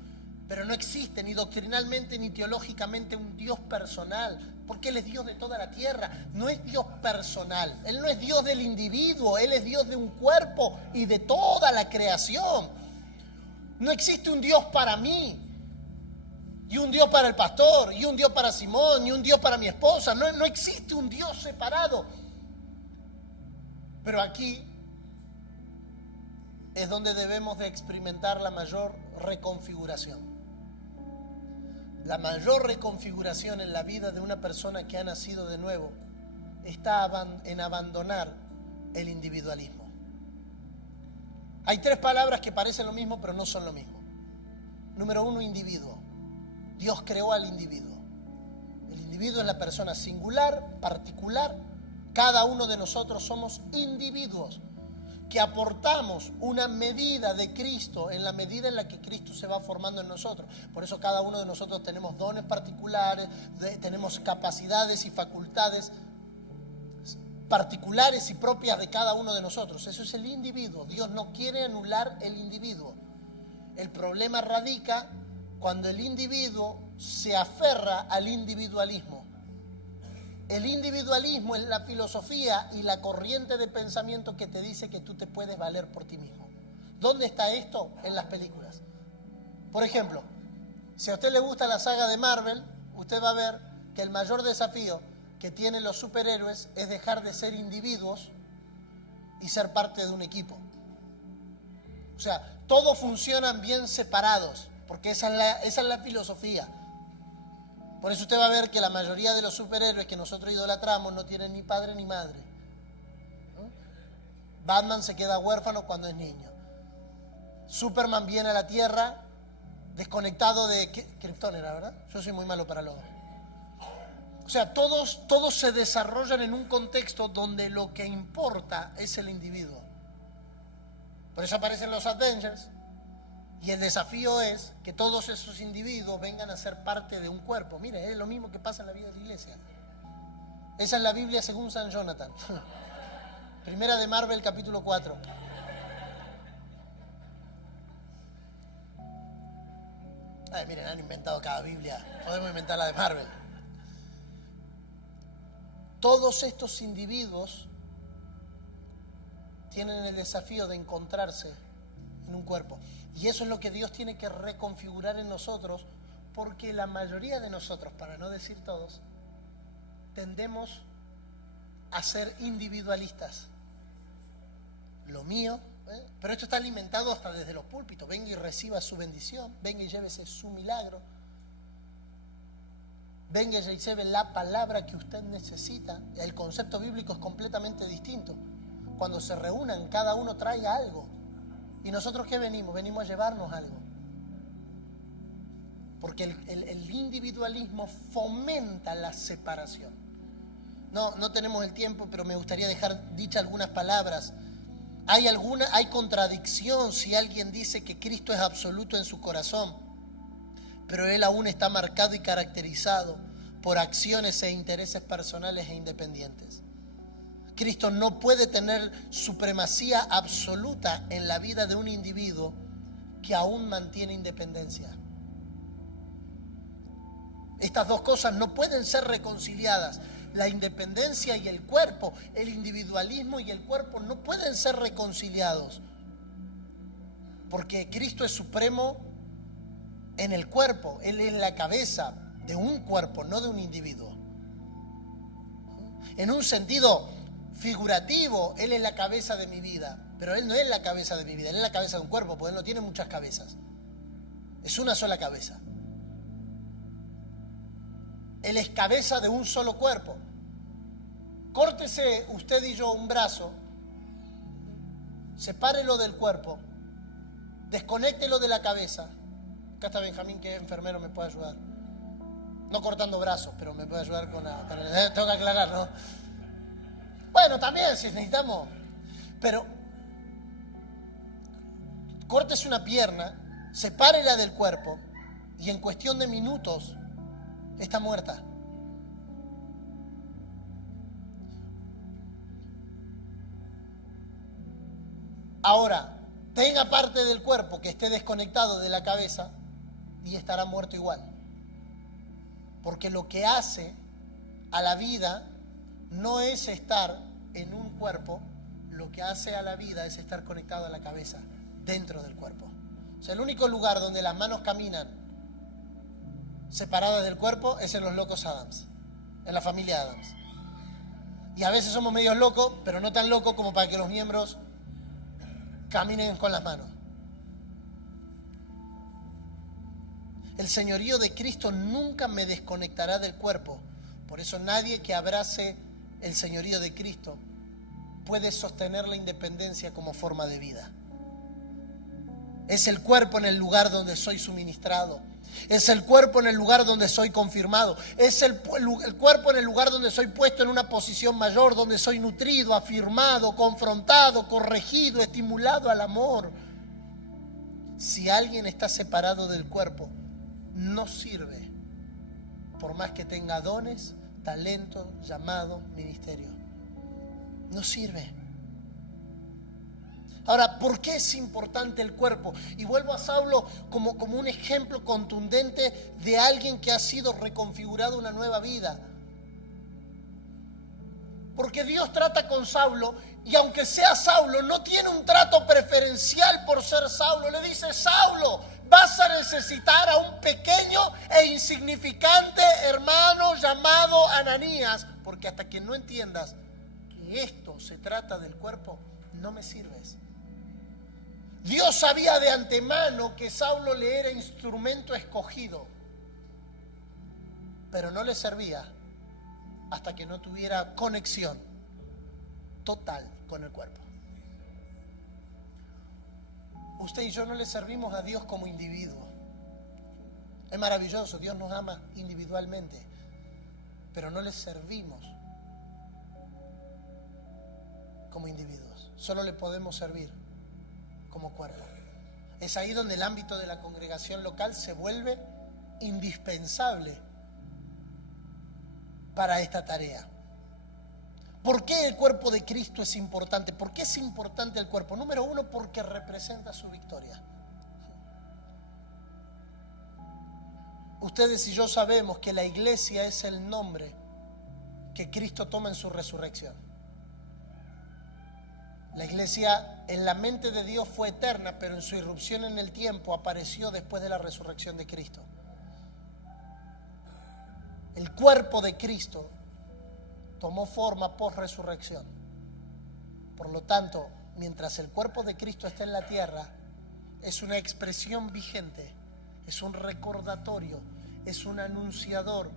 Pero no existe ni doctrinalmente ni teológicamente un Dios personal, porque Él es Dios de toda la tierra. No es Dios personal, Él no es Dios del individuo, Él es Dios de un cuerpo y de toda la creación. No existe un Dios para mí, y un Dios para el pastor, y un Dios para Simón, y un Dios para mi esposa. No existe un Dios separado. Pero aquí es donde debemos de experimentar la mayor reconfiguración. La mayor reconfiguración en la vida de una persona que ha nacido de nuevo está en abandonar el individualismo. Hay tres palabras que parecen lo mismo, pero no son lo mismo. Número uno, individuo. Dios creó al individuo. El individuo es la persona singular, particular. Cada uno de nosotros somos individuos que aportamos una medida de Cristo en la medida en la que Cristo se va formando en nosotros. Por eso cada uno de nosotros tenemos dones particulares, tenemos capacidades y facultades particulares y propias de cada uno de nosotros. Eso es el individuo. Dios no quiere anular el individuo. El problema radica cuando el individuo se aferra al individualismo. El individualismo es la filosofía y la corriente de pensamiento que te dice que tú te puedes valer por ti mismo. ¿Dónde está esto? En las películas. Por ejemplo, si a usted le gusta la saga de Marvel, usted va a ver que el mayor desafío que tienen los superhéroes es dejar de ser individuos y ser parte de un equipo. O sea, todos funcionan bien separados, porque esa es la filosofía. Por eso usted va a ver que la mayoría de los superhéroes que nosotros idolatramos no tienen ni padre ni madre, ¿no? Batman se queda huérfano cuando es niño. Superman viene a la Tierra desconectado de... Krypton era, ¿verdad? Yo soy muy malo para los... O sea, todos se desarrollan en un contexto donde lo que importa es el individuo. Por eso aparecen los Avengers. Y el desafío es que todos esos individuos vengan a ser parte de un cuerpo. Mire, es lo mismo que pasa en la vida de la iglesia. Esa es la Biblia según San Jonathan. Primera de Marvel, capítulo 4. Ay, miren, han inventado cada Biblia. Podemos inventar la de Marvel. Todos estos individuos tienen el desafío de encontrarse en un cuerpo. Y eso es lo que Dios tiene que reconfigurar en nosotros, porque la mayoría de nosotros, para no decir todos, tendemos a ser individualistas. Lo mío, pero esto está alimentado hasta desde los púlpitos. Venga y reciba su bendición, venga y llévese su milagro, venga y reciba la palabra que usted necesita. El concepto bíblico es completamente distinto. Cuando se reúnan, cada uno traiga algo. ¿Y nosotros qué venimos? Venimos a llevarnos algo. Porque el individualismo fomenta la separación. No tenemos el tiempo, pero me gustaría dejar dichas algunas palabras. Hay contradicción si alguien dice que Cristo es absoluto en su corazón, pero Él aún está marcado y caracterizado por acciones e intereses personales e independientes. Cristo no puede tener supremacía absoluta en la vida de un individuo que aún mantiene independencia. Estas dos cosas no pueden ser reconciliadas. La independencia y el cuerpo, el individualismo y el cuerpo no pueden ser reconciliados. Porque Cristo es supremo en el cuerpo. Él es la cabeza de un cuerpo, no de un individuo. En un sentido figurativo, Él es la cabeza de mi vida, pero Él no es la cabeza de mi vida, Él es la cabeza de un cuerpo, porque Él no tiene muchas cabezas. Es una sola cabeza. Él es cabeza de un solo cuerpo. Córtese usted y yo un brazo, sepárelo del cuerpo, desconéctelo de la cabeza. Acá está Benjamín, que es enfermero, me puede ayudar. No cortando brazos, pero me puede ayudar con tengo que aclarar, ¿no? Bueno, también si necesitamos. Pero córtese una pierna, sepárela del cuerpo y en cuestión de minutos está muerta. Ahora, tenga parte del cuerpo que esté desconectado de la cabeza y estará muerto igual. Porque lo que hace a la vida no es estar en un cuerpo, lo que hace a la vida es estar conectado a la cabeza, dentro del cuerpo. O sea, el único lugar donde las manos caminan separadas del cuerpo es en los locos Adams, en la familia Adams. Y a veces somos medios locos, pero no tan locos como para que los miembros caminen con las manos. El señorío de Cristo nunca me desconectará del cuerpo. Por eso nadie que abrace el señorío de Cristo puede sostener la independencia como forma de vida. Es el cuerpo en el lugar donde soy suministrado. Es el cuerpo en el lugar donde soy confirmado. Es el cuerpo en el lugar donde soy puesto en una posición mayor, donde soy nutrido, afirmado, confrontado, corregido, estimulado al amor. Si alguien está separado del cuerpo, no sirve, por más que tenga dones, talento, llamado, ministerio. No sirve. Ahora, ¿por qué es importante el cuerpo? Y vuelvo a Saulo como un ejemplo contundente de alguien que ha sido reconfigurado una nueva vida. Porque Dios trata con Saulo y aunque sea Saulo, no tiene un trato preferencial por ser Saulo. Le dice: Saulo, vas a necesitar a un pequeño e insignificante hermano llamado Ananías, porque hasta que no entiendas que esto se trata del cuerpo, no me sirves. Dios sabía de antemano que Saulo le era instrumento escogido, pero no le servía hasta que no tuviera conexión total con el cuerpo. Usted y yo no le servimos a Dios como individuo. Es maravilloso, Dios nos ama individualmente, pero no le servimos como individuos. Solo le podemos servir como cuerpo. Es ahí donde el ámbito de la congregación local se vuelve indispensable para esta tarea. ¿Por qué el cuerpo de Cristo es importante? ¿Por qué es importante el cuerpo? Número uno, porque representa su victoria. Ustedes y yo sabemos que la iglesia es el nombre que Cristo toma en su resurrección. La iglesia en la mente de Dios fue eterna, pero en su irrupción en el tiempo apareció después de la resurrección de Cristo. El cuerpo de Cristo tomó forma post-resurrección. Por lo tanto, mientras el cuerpo de Cristo está en la tierra, es una expresión vigente, es un recordatorio, es un anunciador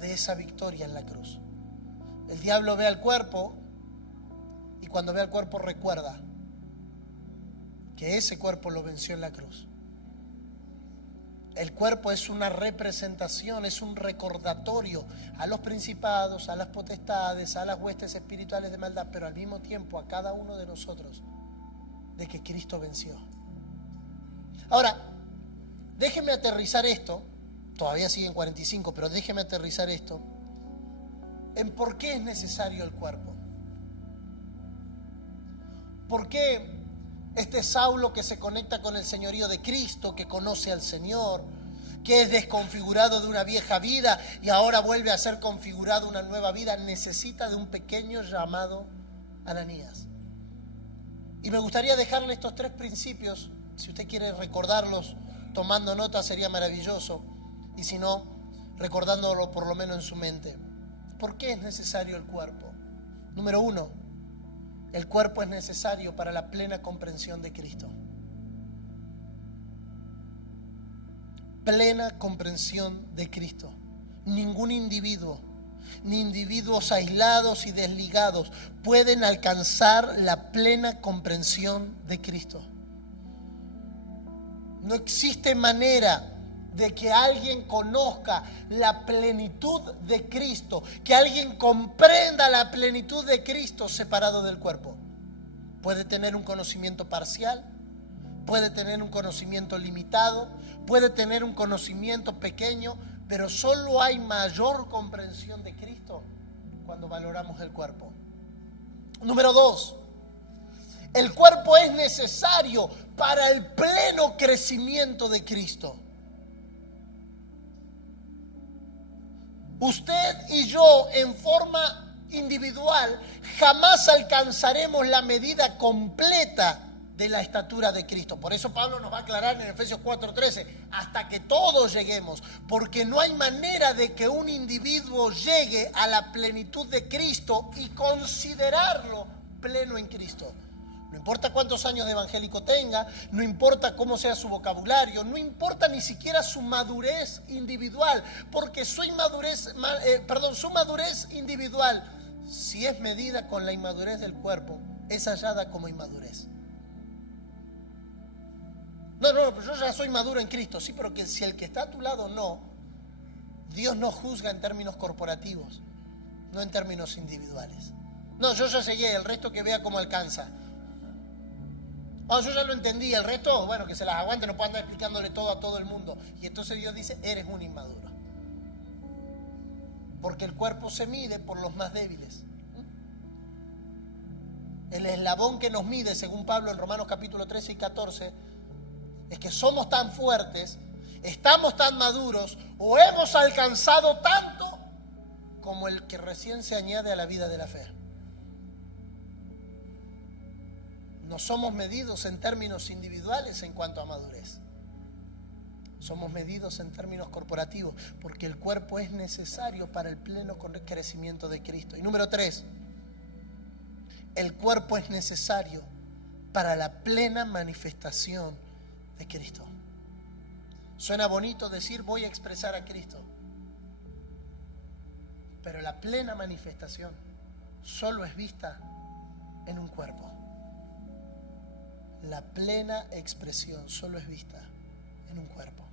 de esa victoria en la cruz. El diablo ve al cuerpo y cuando ve al cuerpo recuerda que ese cuerpo lo venció en la cruz. El cuerpo es una representación, es un recordatorio a los principados, a las potestades, a las huestes espirituales de maldad, pero al mismo tiempo a cada uno de nosotros de que Cristo venció. Ahora, déjeme aterrizar esto, todavía siguen 45, pero déjeme aterrizar esto en por qué es necesario el cuerpo. ¿Por qué este Saulo que se conecta con el señorío de Cristo, que conoce al Señor, que es desconfigurado de una vieja vida y ahora vuelve a ser configurado una nueva vida, necesita de un pequeño llamado Ananías? Y me gustaría dejarle estos 3 principios. Si usted quiere recordarlos tomando nota sería maravilloso, y si no, recordándolo por lo menos en su mente. ¿Por qué es necesario el cuerpo? Número 1, el cuerpo es necesario para la plena comprensión de Cristo. Plena comprensión de Cristo. Ningún individuo, ni individuos aislados y desligados pueden alcanzar la plena comprensión de Cristo. No existe manera de que alguien conozca la plenitud de Cristo, que alguien comprenda la plenitud de Cristo separado del cuerpo. Puede tener un conocimiento parcial, puede tener un conocimiento limitado, puede tener un conocimiento pequeño, pero solo hay mayor comprensión de Cristo cuando valoramos el cuerpo. Número 2, el cuerpo es necesario para el pleno crecimiento de Cristo. Usted y yo en forma individual jamás alcanzaremos la medida completa de la estatura de Cristo. Por eso Pablo nos va a aclarar en Efesios 4:13, hasta que todos lleguemos, porque no hay manera de que un individuo llegue a la plenitud de Cristo y considerarlo pleno en Cristo. No importa cuántos años de evangélico tenga, no importa cómo sea su vocabulario, no importa ni siquiera su madurez individual, porque su madurez individual, si es medida con la inmadurez del cuerpo, es hallada como inmadurez. No, pues yo ya soy maduro en Cristo, sí, pero que si el que está a tu lado no, Dios no juzga en términos corporativos, no en términos individuales. No, yo ya llegué, el resto que vea cómo alcanza. Yo ya lo entendí, el resto, bueno, que se las aguante, no puedo andar explicándole todo a todo el mundo. Y entonces Dios dice, eres un inmaduro. Porque el cuerpo se mide por los más débiles. El eslabón que nos mide, según Pablo en Romanos capítulo 13 y 14, es que somos tan fuertes, estamos tan maduros o hemos alcanzado tanto como el que recién se añade a la vida de la fe. No somos medidos en términos individuales en cuanto a madurez. Somos medidos en términos corporativos, porque el cuerpo es necesario para el pleno crecimiento de Cristo. Y número 3, el cuerpo es necesario para la plena manifestación de Cristo. Suena bonito decir voy a expresar a Cristo, pero la plena manifestación solo es vista en un cuerpo. La plena expresión solo es vista en un cuerpo.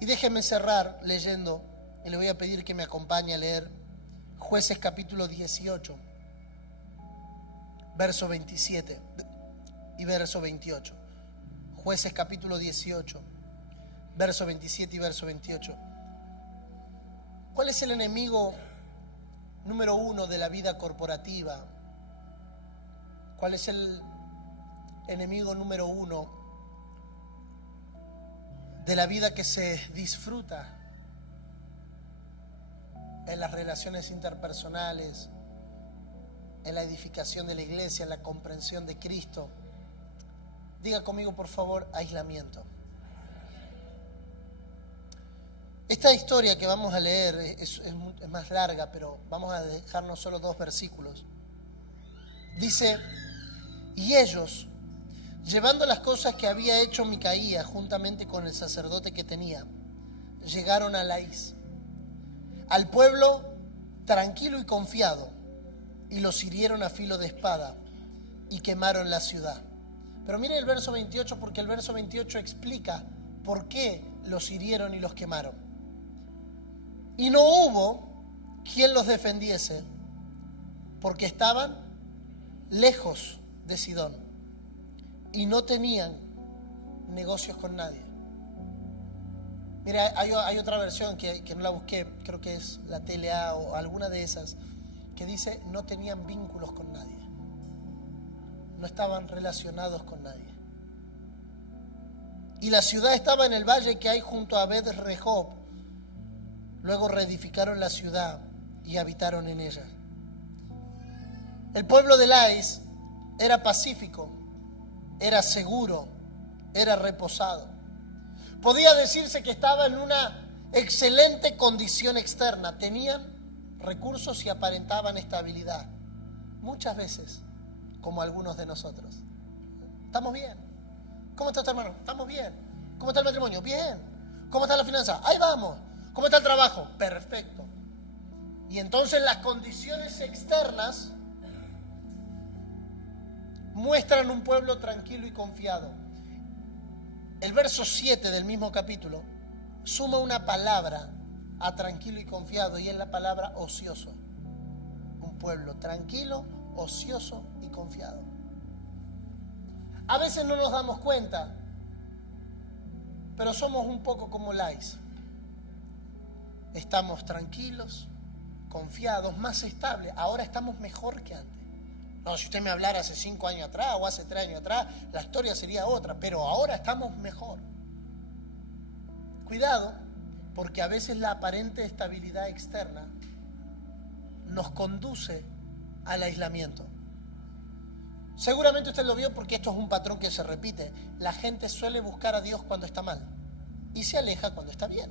Y déjenme cerrar leyendo, y le voy a pedir que me acompañe a leer Jueces capítulo 18, verso 27 y verso 28. Jueces capítulo 18, verso 27 y verso 28. ¿Cuál es el enemigo número 1 de la vida corporativa? ¿Cuál es el enemigo número 1 de la vida que se disfruta en las relaciones interpersonales, en la edificación de la iglesia, en la comprensión de Cristo? Diga conmigo, por favor, aislamiento. Esta historia que vamos a leer es más larga, pero vamos a dejarnos solo 2 versículos. Dice, y ellos, llevando las cosas que había hecho Micaía juntamente con el sacerdote que tenía, llegaron a Laís, al pueblo tranquilo y confiado, y los hirieron a filo de espada y quemaron la ciudad. Pero mire el verso 28, porque el verso 28 explica por qué los hirieron y los quemaron. Y no hubo quien los defendiese, porque estaban lejos de Sidón y no tenían negocios con nadie. Mira, hay otra versión que no la busqué, creo que es la TLA o alguna de esas, que dice no tenían vínculos con nadie, no estaban relacionados con nadie. Y la ciudad estaba en el valle que hay junto a Bet-Rehob. Luego reedificaron la ciudad y habitaron en ella. El pueblo de Laís era pacífico, era seguro, era reposado. Podía decirse que estaba en una excelente condición externa. Tenían recursos y aparentaban estabilidad. Muchas veces, como algunos de nosotros. Estamos bien. ¿Cómo está tu hermano? Estamos bien. ¿Cómo está el matrimonio? Bien. ¿Cómo está la finanza? Ahí vamos. ¿Cómo está el trabajo? Perfecto. Y entonces las condiciones externas muestran un pueblo tranquilo y confiado. El verso 7 del mismo capítulo suma una palabra a tranquilo y confiado, y es la palabra ocioso. Un pueblo tranquilo, ocioso y confiado. A veces no nos damos cuenta, pero somos un poco como Lais. Estamos tranquilos, confiados, más estables. Ahora estamos mejor que antes. No, si usted me hablara hace 5 años atrás o hace 3 años atrás, la historia sería otra, pero ahora estamos mejor. Cuidado, porque a veces la aparente estabilidad externa nos conduce al aislamiento. Seguramente usted lo vio porque esto es un patrón que se repite. La gente suele buscar a Dios cuando está mal y se aleja cuando está bien.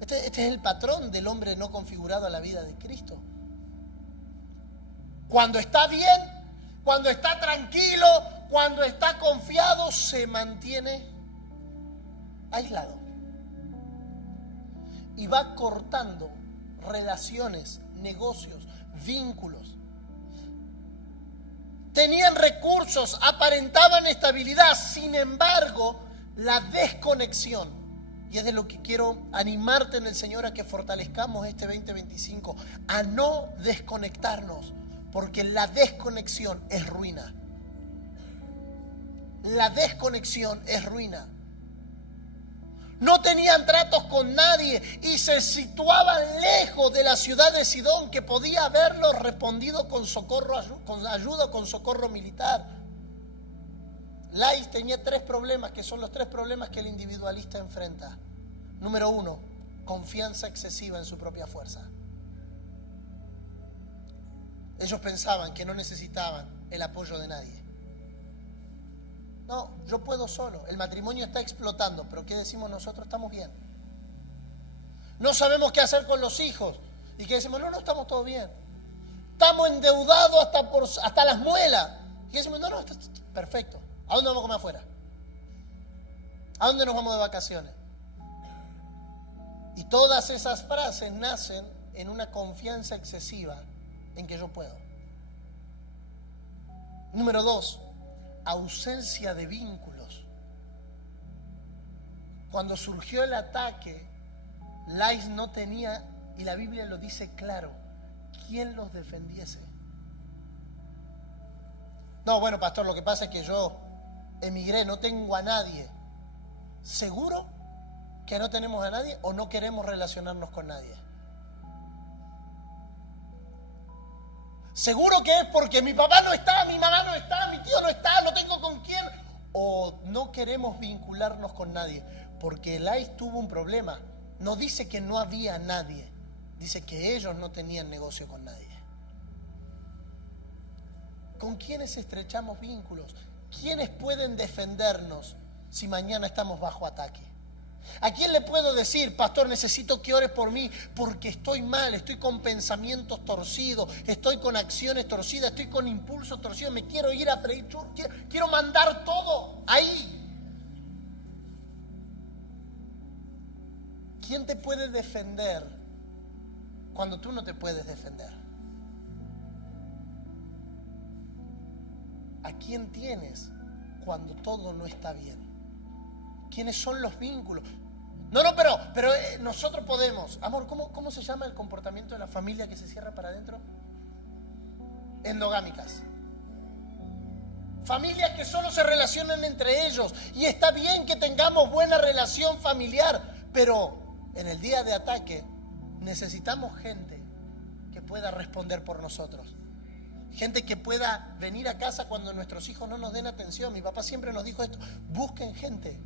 Este es el patrón del hombre no configurado a la vida de Cristo. Cuando está bien, cuando está tranquilo, cuando está confiado, se mantiene aislado. Y va cortando relaciones, negocios, vínculos. Tenían recursos, aparentaban estabilidad, sin embargo, la desconexión, y es de lo que quiero animarte en el Señor a que fortalezcamos este 2025, a no desconectarnos, porque la desconexión es ruina. La desconexión es ruina. No tenían tratos con nadie y se situaban lejos de la ciudad de Sidón, que podía haberlos respondido con socorro, con ayuda, con socorro militar. Lais tenía 3 problemas, que son los 3 problemas que el individualista enfrenta. Número 1, confianza excesiva en su propia fuerza. Ellos pensaban que no necesitaban el apoyo de nadie. No, yo puedo solo. El matrimonio está explotando, pero ¿qué decimos nosotros? Estamos bien. No sabemos qué hacer con los hijos. ¿Y qué decimos? No, estamos todos bien. Estamos endeudados hasta las muelas. ¿Y qué decimos? No, está perfecto. ¿A dónde vamos a comer afuera? ¿A dónde nos vamos de vacaciones? Y todas esas frases nacen en una confianza excesiva en que yo puedo. Número 2, ausencia de vínculos. Cuando surgió el ataque, Lais no tenía, y la Biblia lo dice claro, ¿quién los defendiese? No, bueno, pastor, lo que pasa es que yo emigré, no tengo a nadie. ¿Seguro que no tenemos a nadie o no queremos relacionarnos con nadie? ¿Seguro que es porque mi papá no está, mi mamá no está, mi tío no está, no tengo con quién? ¿O no queremos vincularnos con nadie? Porque Lais tuvo un problema. No dice que no había nadie, dice que ellos no tenían negocio con nadie. ¿Con quiénes estrechamos vínculos? ¿Quiénes pueden defendernos si mañana estamos bajo ataque? ¿A quién le puedo decir, pastor, necesito que ores por mí porque estoy mal, estoy con pensamientos torcidos, estoy con acciones torcidas, estoy con impulsos torcidos, me quiero ir a freír churros, quiero mandar todo ahí? ¿Quién te puede defender cuando tú no te puedes defender? ¿A quién tienes cuando todo no está bien? ¿Quiénes son los vínculos? No, pero nosotros podemos. Amor, ¿cómo se llama el comportamiento de la familia que se cierra para adentro? Endogámicas. Familias que solo se relacionan entre ellos. Y está bien que tengamos buena relación familiar, pero en el día de ataque necesitamos gente que pueda responder por nosotros. Gente que pueda venir a casa cuando nuestros hijos no nos den atención. Mi papá siempre nos dijo esto: busquen gente.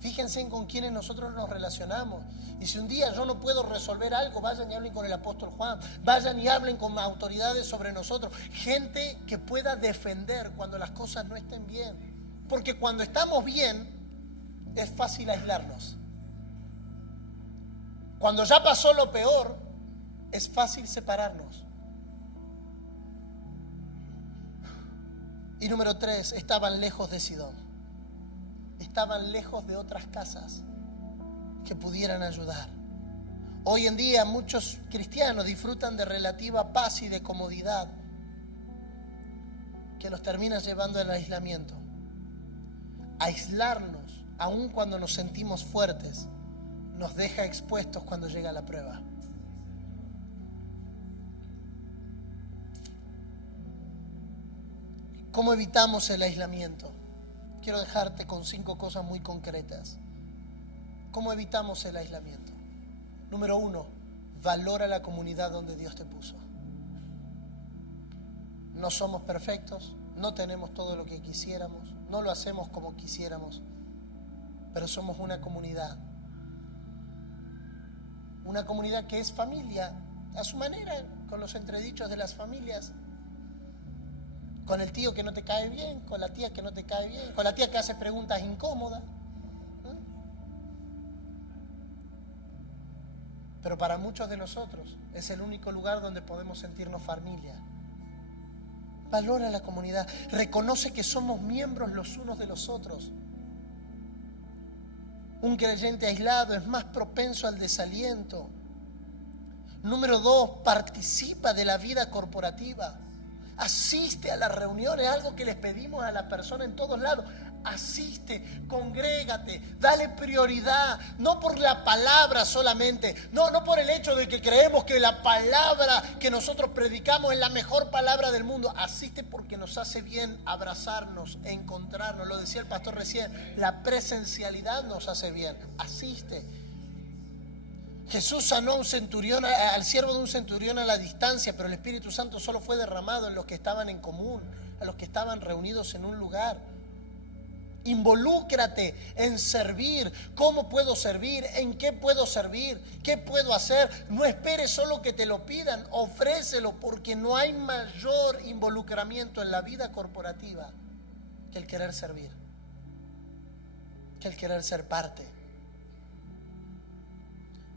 Fíjense en con quienes nosotros nos relacionamos. Y si un día yo no puedo resolver algo, vayan y hablen con el apóstol Juan. Vayan y hablen con autoridades sobre nosotros. Gente que pueda defender cuando las cosas no estén bien. Porque cuando estamos bien, es fácil aislarnos. Cuando ya pasó lo peor, es fácil separarnos. Y número 3, estaban lejos de Sidón. Estaban lejos de otras casas que pudieran ayudar. Hoy en día muchos cristianos disfrutan de relativa paz y de comodidad que los termina llevando al aislamiento. Aislarnos, aun cuando nos sentimos fuertes, nos deja expuestos cuando llega la prueba. ¿Cómo evitamos el aislamiento? Quiero dejarte con 5 cosas muy concretas. ¿Cómo evitamos el aislamiento? Número 1, valora la comunidad donde Dios te puso. No somos perfectos, no tenemos todo lo que quisiéramos, no lo hacemos como quisiéramos, pero somos una comunidad que es familia, a su manera, con los entredichos de las familias, con el tío que no te cae bien, con la tía que no te cae bien, con la tía que hace preguntas incómodas. Pero para muchos de nosotros es el único lugar donde podemos sentirnos familia. Valora la comunidad, reconoce que somos miembros los unos de los otros. Un creyente aislado es más propenso al desaliento. Número 2, participa de la vida corporativa. Asiste a las reuniones, algo que les pedimos a la persona en todos lados. Asiste, congrégate, dale prioridad, no por la palabra solamente, no por el hecho de que creemos que la palabra que nosotros predicamos es la mejor palabra del mundo. Asiste porque nos hace bien abrazarnos, encontrarnos. Lo decía el pastor recién, la presencialidad nos hace bien. Asiste. Jesús sanó a un centurión, al siervo de un centurión a la distancia, pero el Espíritu Santo solo fue derramado en los que estaban en común, a los que estaban reunidos en un lugar. Involúcrate en servir. ¿Cómo puedo servir? ¿En qué puedo servir? ¿Qué puedo hacer? No esperes solo que te lo pidan, ofrécelo, porque no hay mayor involucramiento en la vida corporativa que el querer servir, que el querer ser parte.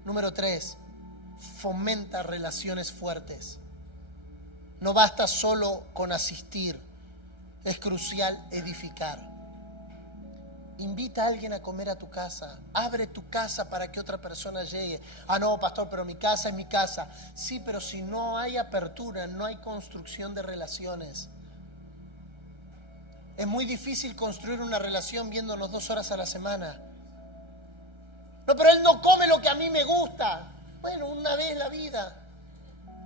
Número 3, fomenta relaciones fuertes. No basta solo con asistir, es crucial edificar. Invita a alguien a comer a tu casa. Abre tu casa para que otra persona llegue. Ah, no, pastor, pero mi casa es mi casa. Sí, pero si no hay apertura, no hay construcción de relaciones. Es muy difícil construir una relación viéndonos 2 horas a la semana. No, pero él no come lo que a mí me gusta. Bueno, una vez en la vida.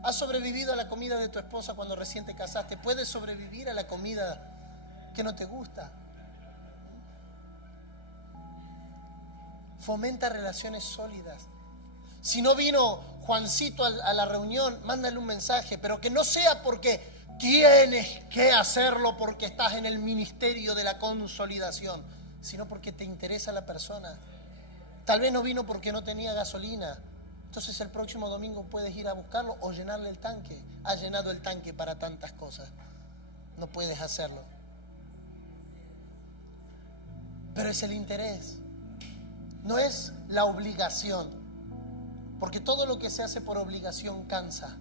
¿Has sobrevivido a la comida de tu esposa cuando recién te casaste? ¿Puedes sobrevivir a la comida que no te gusta? Fomenta relaciones sólidas. Si no vino Juancito a la reunión, mándale un mensaje, pero que no sea porque tienes que hacerlo porque estás en el ministerio de la consolidación, sino porque te interesa la persona. Tal vez no vino porque no tenía gasolina, entonces el próximo domingo puedes ir a buscarlo o llenarle el tanque. Ha llenado el tanque para tantas cosas, no puedes hacerlo. Pero es el interés. No es la obligación, porque todo lo que se hace por obligación cansa.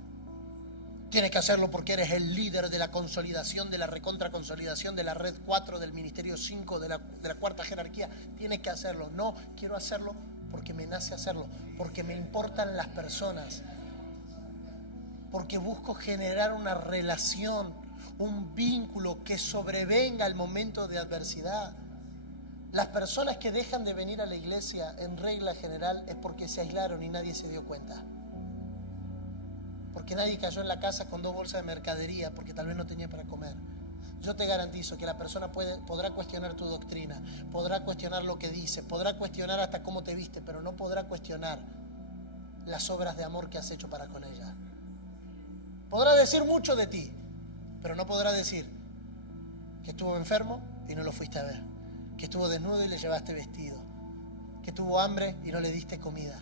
Tienes que hacerlo porque eres el líder de la consolidación, de la recontra consolidación, de la red 4, del ministerio 5, de la cuarta jerarquía. Tienes que hacerlo. No, quiero hacerlo porque me nace hacerlo, porque me importan las personas, porque busco generar una relación, un vínculo que sobrevenga el momento de adversidad. Las personas que dejan de venir a la iglesia, en regla general, es porque se aislaron y nadie se dio cuenta. Porque nadie cayó en la casa con 2 bolsas de mercadería, porque tal vez no tenía para comer. Yo te garantizo que la persona podrá cuestionar tu doctrina, podrá cuestionar lo que dice, podrá cuestionar hasta cómo te viste, pero no podrá cuestionar las obras de amor que has hecho para con ella. Podrá decir mucho de ti, pero no podrá decir que estuvo enfermo y no lo fuiste a ver, que estuvo desnudo y le llevaste vestido, que tuvo hambre y no le diste comida.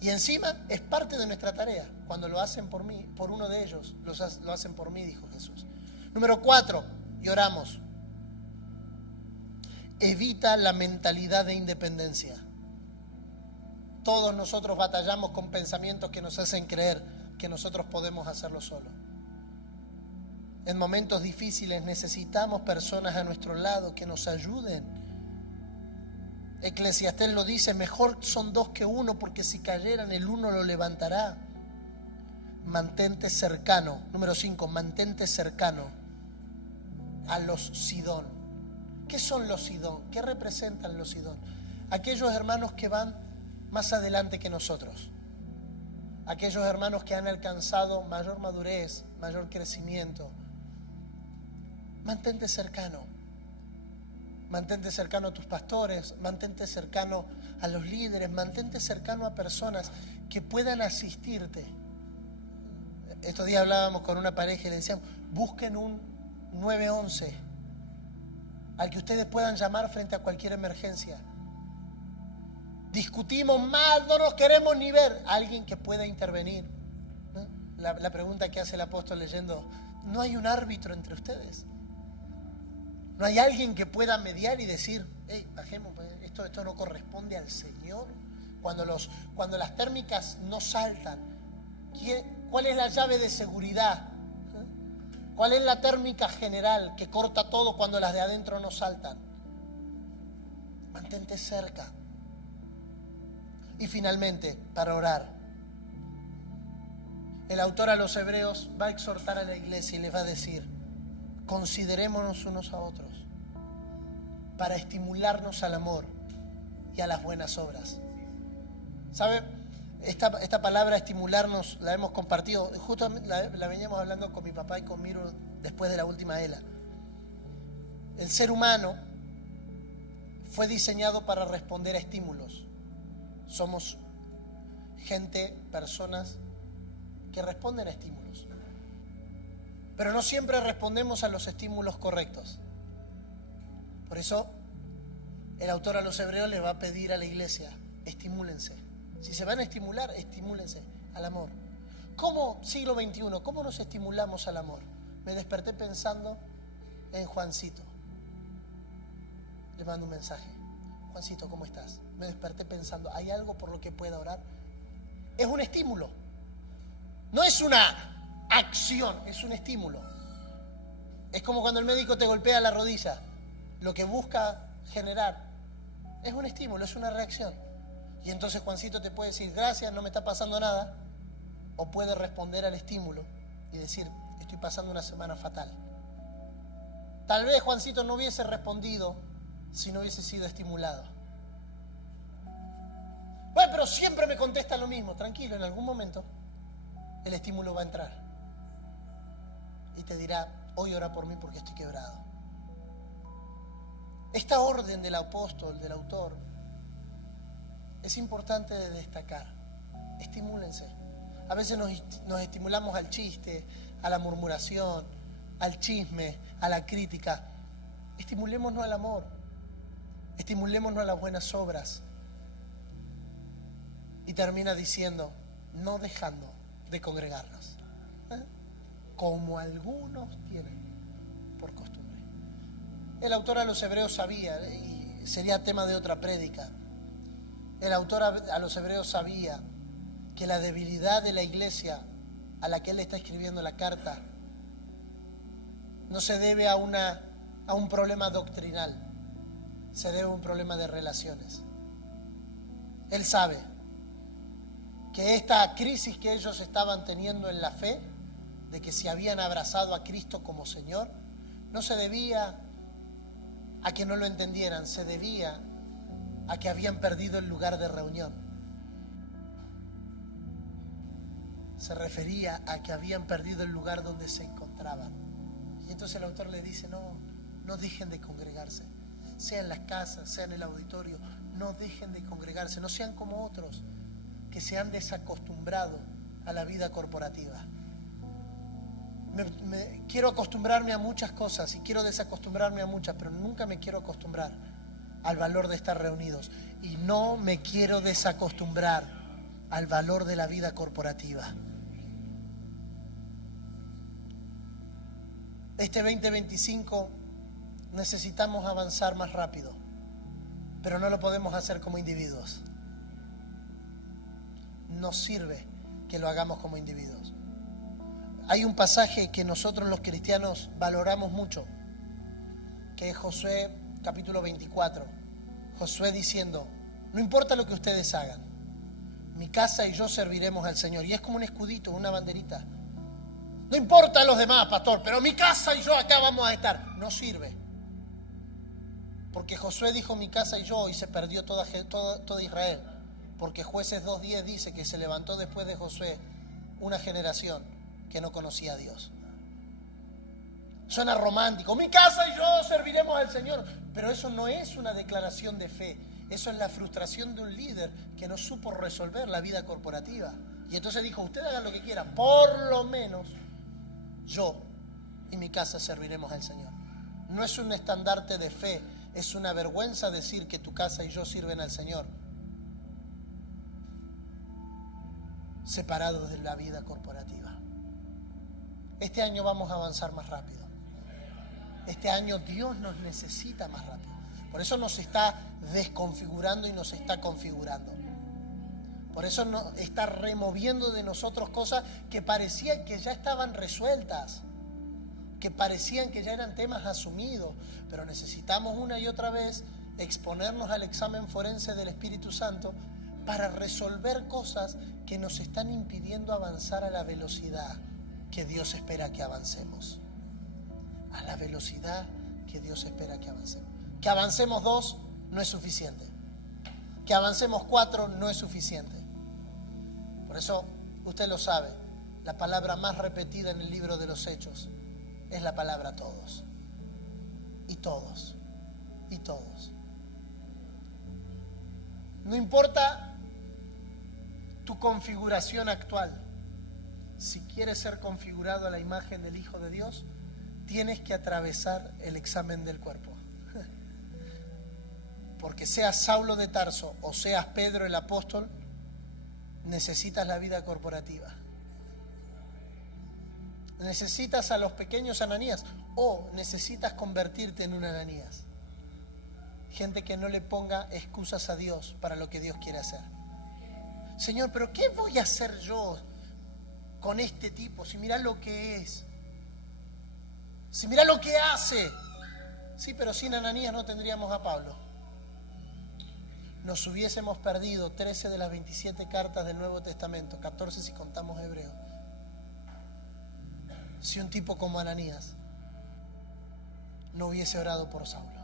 Y encima es parte de nuestra tarea. Cuando lo hacen por mí, por uno de ellos, lo hacen por mí, dijo Jesús. Número 4, y oramos. Evita la mentalidad de independencia. Todos nosotros batallamos con pensamientos que nos hacen creer que nosotros podemos hacerlo solos. En momentos difíciles necesitamos personas a nuestro lado que nos ayuden. Eclesiastés lo dice, mejor son 2 que 1, porque si cayeran el uno lo levantará. Mantente cercano. Número 5, mantente cercano a los Sidón. ¿Qué son los Sidón? ¿Qué representan los Sidón? Aquellos hermanos que van más adelante que nosotros. Aquellos hermanos que han alcanzado mayor madurez, mayor crecimiento, Mantente cercano. Mantente cercano a tus pastores, mantente cercano a los líderes, mantente cercano a personas que puedan asistirte. Estos días hablábamos con una pareja y le decíamos, busquen un 911 al que ustedes puedan llamar frente a cualquier emergencia. Discutimos mal, no nos queremos ni ver. Alguien que pueda intervenir. ¿No? La pregunta que hace el apóstol leyendo, ¿no hay un árbitro entre ustedes? ¿No hay alguien que pueda mediar y decir, hey, bajemos, esto no corresponde al Señor? Cuando las térmicas no saltan, ¿cuál es la llave de seguridad? ¿Cuál es la térmica general que corta todo cuando las de adentro no saltan? Mantente cerca. Y finalmente, para orar, el autor a los Hebreos va a exhortar a la iglesia y les va a decir, considerémonos unos a otros para estimularnos al amor y a las buenas obras. ¿Sabe? Esta palabra estimularnos la hemos compartido, justo la veníamos hablando con mi papá y con Miro después de la última ELA. El ser humano fue diseñado para responder a estímulos. Somos gente, personas que responden a estímulos. Pero no siempre respondemos a los estímulos correctos. Por eso, el autor a los Hebreos le va a pedir a la iglesia, estimúlense. Si se van a estimular, estimúlense al amor. ¿Cómo, siglo XXI, cómo nos estimulamos al amor? Me desperté pensando en Juancito. Le mando un mensaje. Juancito, ¿cómo estás? Me desperté pensando, ¿hay algo por lo que pueda orar? Es un estímulo. No es una acción, es un estímulo. Es como cuando el médico te golpea la rodilla. Lo que busca generar es un estímulo, es una reacción. Y entonces Juancito te puede decir, gracias, no me está pasando nada. O puede responder al estímulo y decir, estoy pasando una semana fatal. Tal vez Juancito no hubiese respondido si no hubiese sido estimulado. Bueno, pero siempre me contesta lo mismo. Tranquilo, en algún momento el estímulo va a entrar y te dirá, hoy ora por mí porque estoy quebrado. Esta orden del apóstol, del autor, es importante de destacar. Estimúlense. A veces nos estimulamos al chiste, a la murmuración, al chisme, a la crítica. Estimulémonos al amor. Estimulémonos a las buenas obras. Y termina diciendo, no dejando de congregarnos, como algunos tienen por costumbre. El autor a los Hebreos sabía, y sería tema de otra prédica, el autor a los Hebreos sabía que la debilidad de la iglesia a la que él está escribiendo la carta no se debe a un problema doctrinal, se debe a un problema de relaciones. Él sabe que esta crisis que ellos estaban teniendo en la fe, de que se habían abrazado a Cristo como Señor, no se debía a que no lo entendieran, se debía a que habían perdido el lugar de reunión. Se refería a que habían perdido el lugar donde se encontraban. Y entonces el autor le dice, no dejen de congregarse, sea en las casas, sea en el auditorio, no dejen de congregarse, no sean como otros que se han desacostumbrado a la vida corporativa. Quiero acostumbrarme a muchas cosas y quiero desacostumbrarme a muchas, pero nunca me quiero acostumbrar al valor de estar reunidos. Y no me quiero desacostumbrar al valor de la vida corporativa. Este 2025 necesitamos avanzar más rápido, pero no lo podemos hacer como individuos. Nos sirve que lo hagamos como individuos. Hay un pasaje que nosotros los cristianos valoramos mucho, que es Josué capítulo 24. Josué diciendo, no importa lo que ustedes hagan, mi casa y yo serviremos al Señor. Y es como un escudito, una banderita. No importa a los demás, pastor, pero mi casa y yo acá vamos a estar. No sirve. Porque Josué dijo mi casa y yo y se perdió toda Israel. Porque Jueces 2:10 dice que se levantó después de Josué una generación que no conocía a Dios. Suena romántico. Mi casa y yo serviremos al Señor. Pero eso no es una declaración de fe. Eso es la frustración de un líder que no supo resolver la vida corporativa. Y entonces dijo, ustedes hagan lo que quieran. Por lo menos yo y mi casa serviremos al Señor. No es un estandarte de fe. Es una vergüenza decir que tu casa y yo sirven al Señor, separados de la vida corporativa. Este año vamos a avanzar más rápido. Este año Dios nos necesita más rápido. Por eso nos está desconfigurando y nos está configurando. Por eso nos está removiendo de nosotros cosas que parecían que ya estaban resueltas, que parecían que ya eran temas asumidos, pero necesitamos una y otra vez exponernos al examen forense del Espíritu Santo para resolver cosas que nos están impidiendo avanzar a la velocidad que Dios espera que avancemos. A la velocidad que Dios espera que avancemos. Que avancemos 2 no es suficiente. Que avancemos 4 no es suficiente. Por eso, usted lo sabe, la palabra más repetida en el libro de los Hechos es la palabra todos. Y todos. Y todos. No importa tu configuración actual. Si quieres ser configurado a la imagen del Hijo de Dios, tienes que atravesar el examen del cuerpo. Porque seas Saulo de Tarso o seas Pedro el apóstol, necesitas la vida corporativa. Necesitas a los pequeños Ananías o necesitas convertirte en un Ananías. Gente que no le ponga excusas a Dios para lo que Dios quiere hacer. Señor, pero ¿qué voy a hacer yo con este tipo? Si mira lo que es, si mira lo que hace. Sí, pero sin Ananías no tendríamos a Pablo. Nos hubiésemos perdido 13 de las 27 cartas del Nuevo Testamento, 14 si contamos Hebreo, si un tipo como Ananías no hubiese orado por Saulo.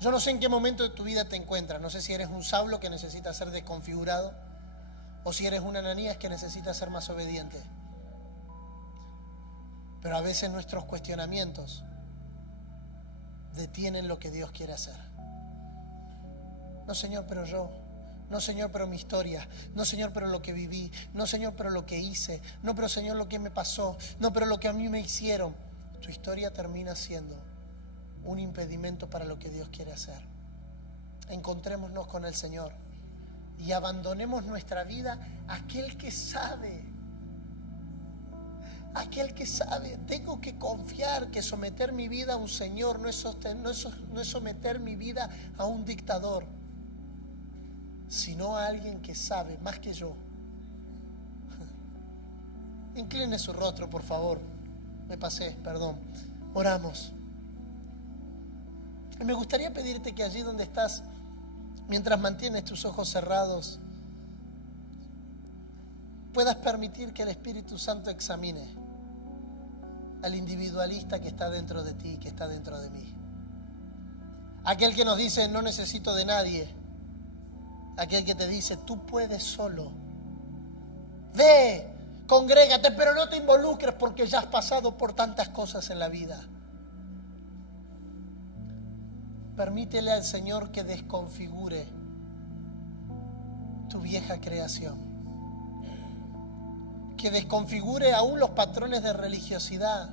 Yo no sé en qué momento de tu vida te encuentras. No sé si eres un Saulo que necesita ser desconfigurado o si eres un Ananías que necesita ser más obediente. Pero a veces nuestros cuestionamientos detienen lo que Dios quiere hacer. No, Señor, pero yo. No, Señor, pero mi historia. No, Señor, pero lo que viví. No, Señor, pero lo que hice. No, pero Señor, lo que me pasó. No, pero lo que a mí me hicieron. Tu historia termina siendo un impedimento para lo que Dios quiere hacer. Encontrémonos con el Señor y abandonemos nuestra vida a aquel que sabe. Aquel que sabe. Tengo que confiar que someter mi vida a un Señor no es someter mi vida a un dictador, sino a alguien que sabe más que yo. Incline su rostro, por favor. Me pasé, perdón. Oramos. Y me gustaría pedirte que allí donde estás, mientras mantienes tus ojos cerrados, puedas permitir que el Espíritu Santo examine al individualista que está dentro de ti, que está dentro de mí. Aquel que nos dice, no necesito de nadie. Aquel que te dice, tú puedes solo. Ve, congrégate, pero no te involucres porque ya has pasado por tantas cosas en la vida. Permítele al Señor que desconfigure tu vieja creación. Que desconfigure aún los patrones de religiosidad.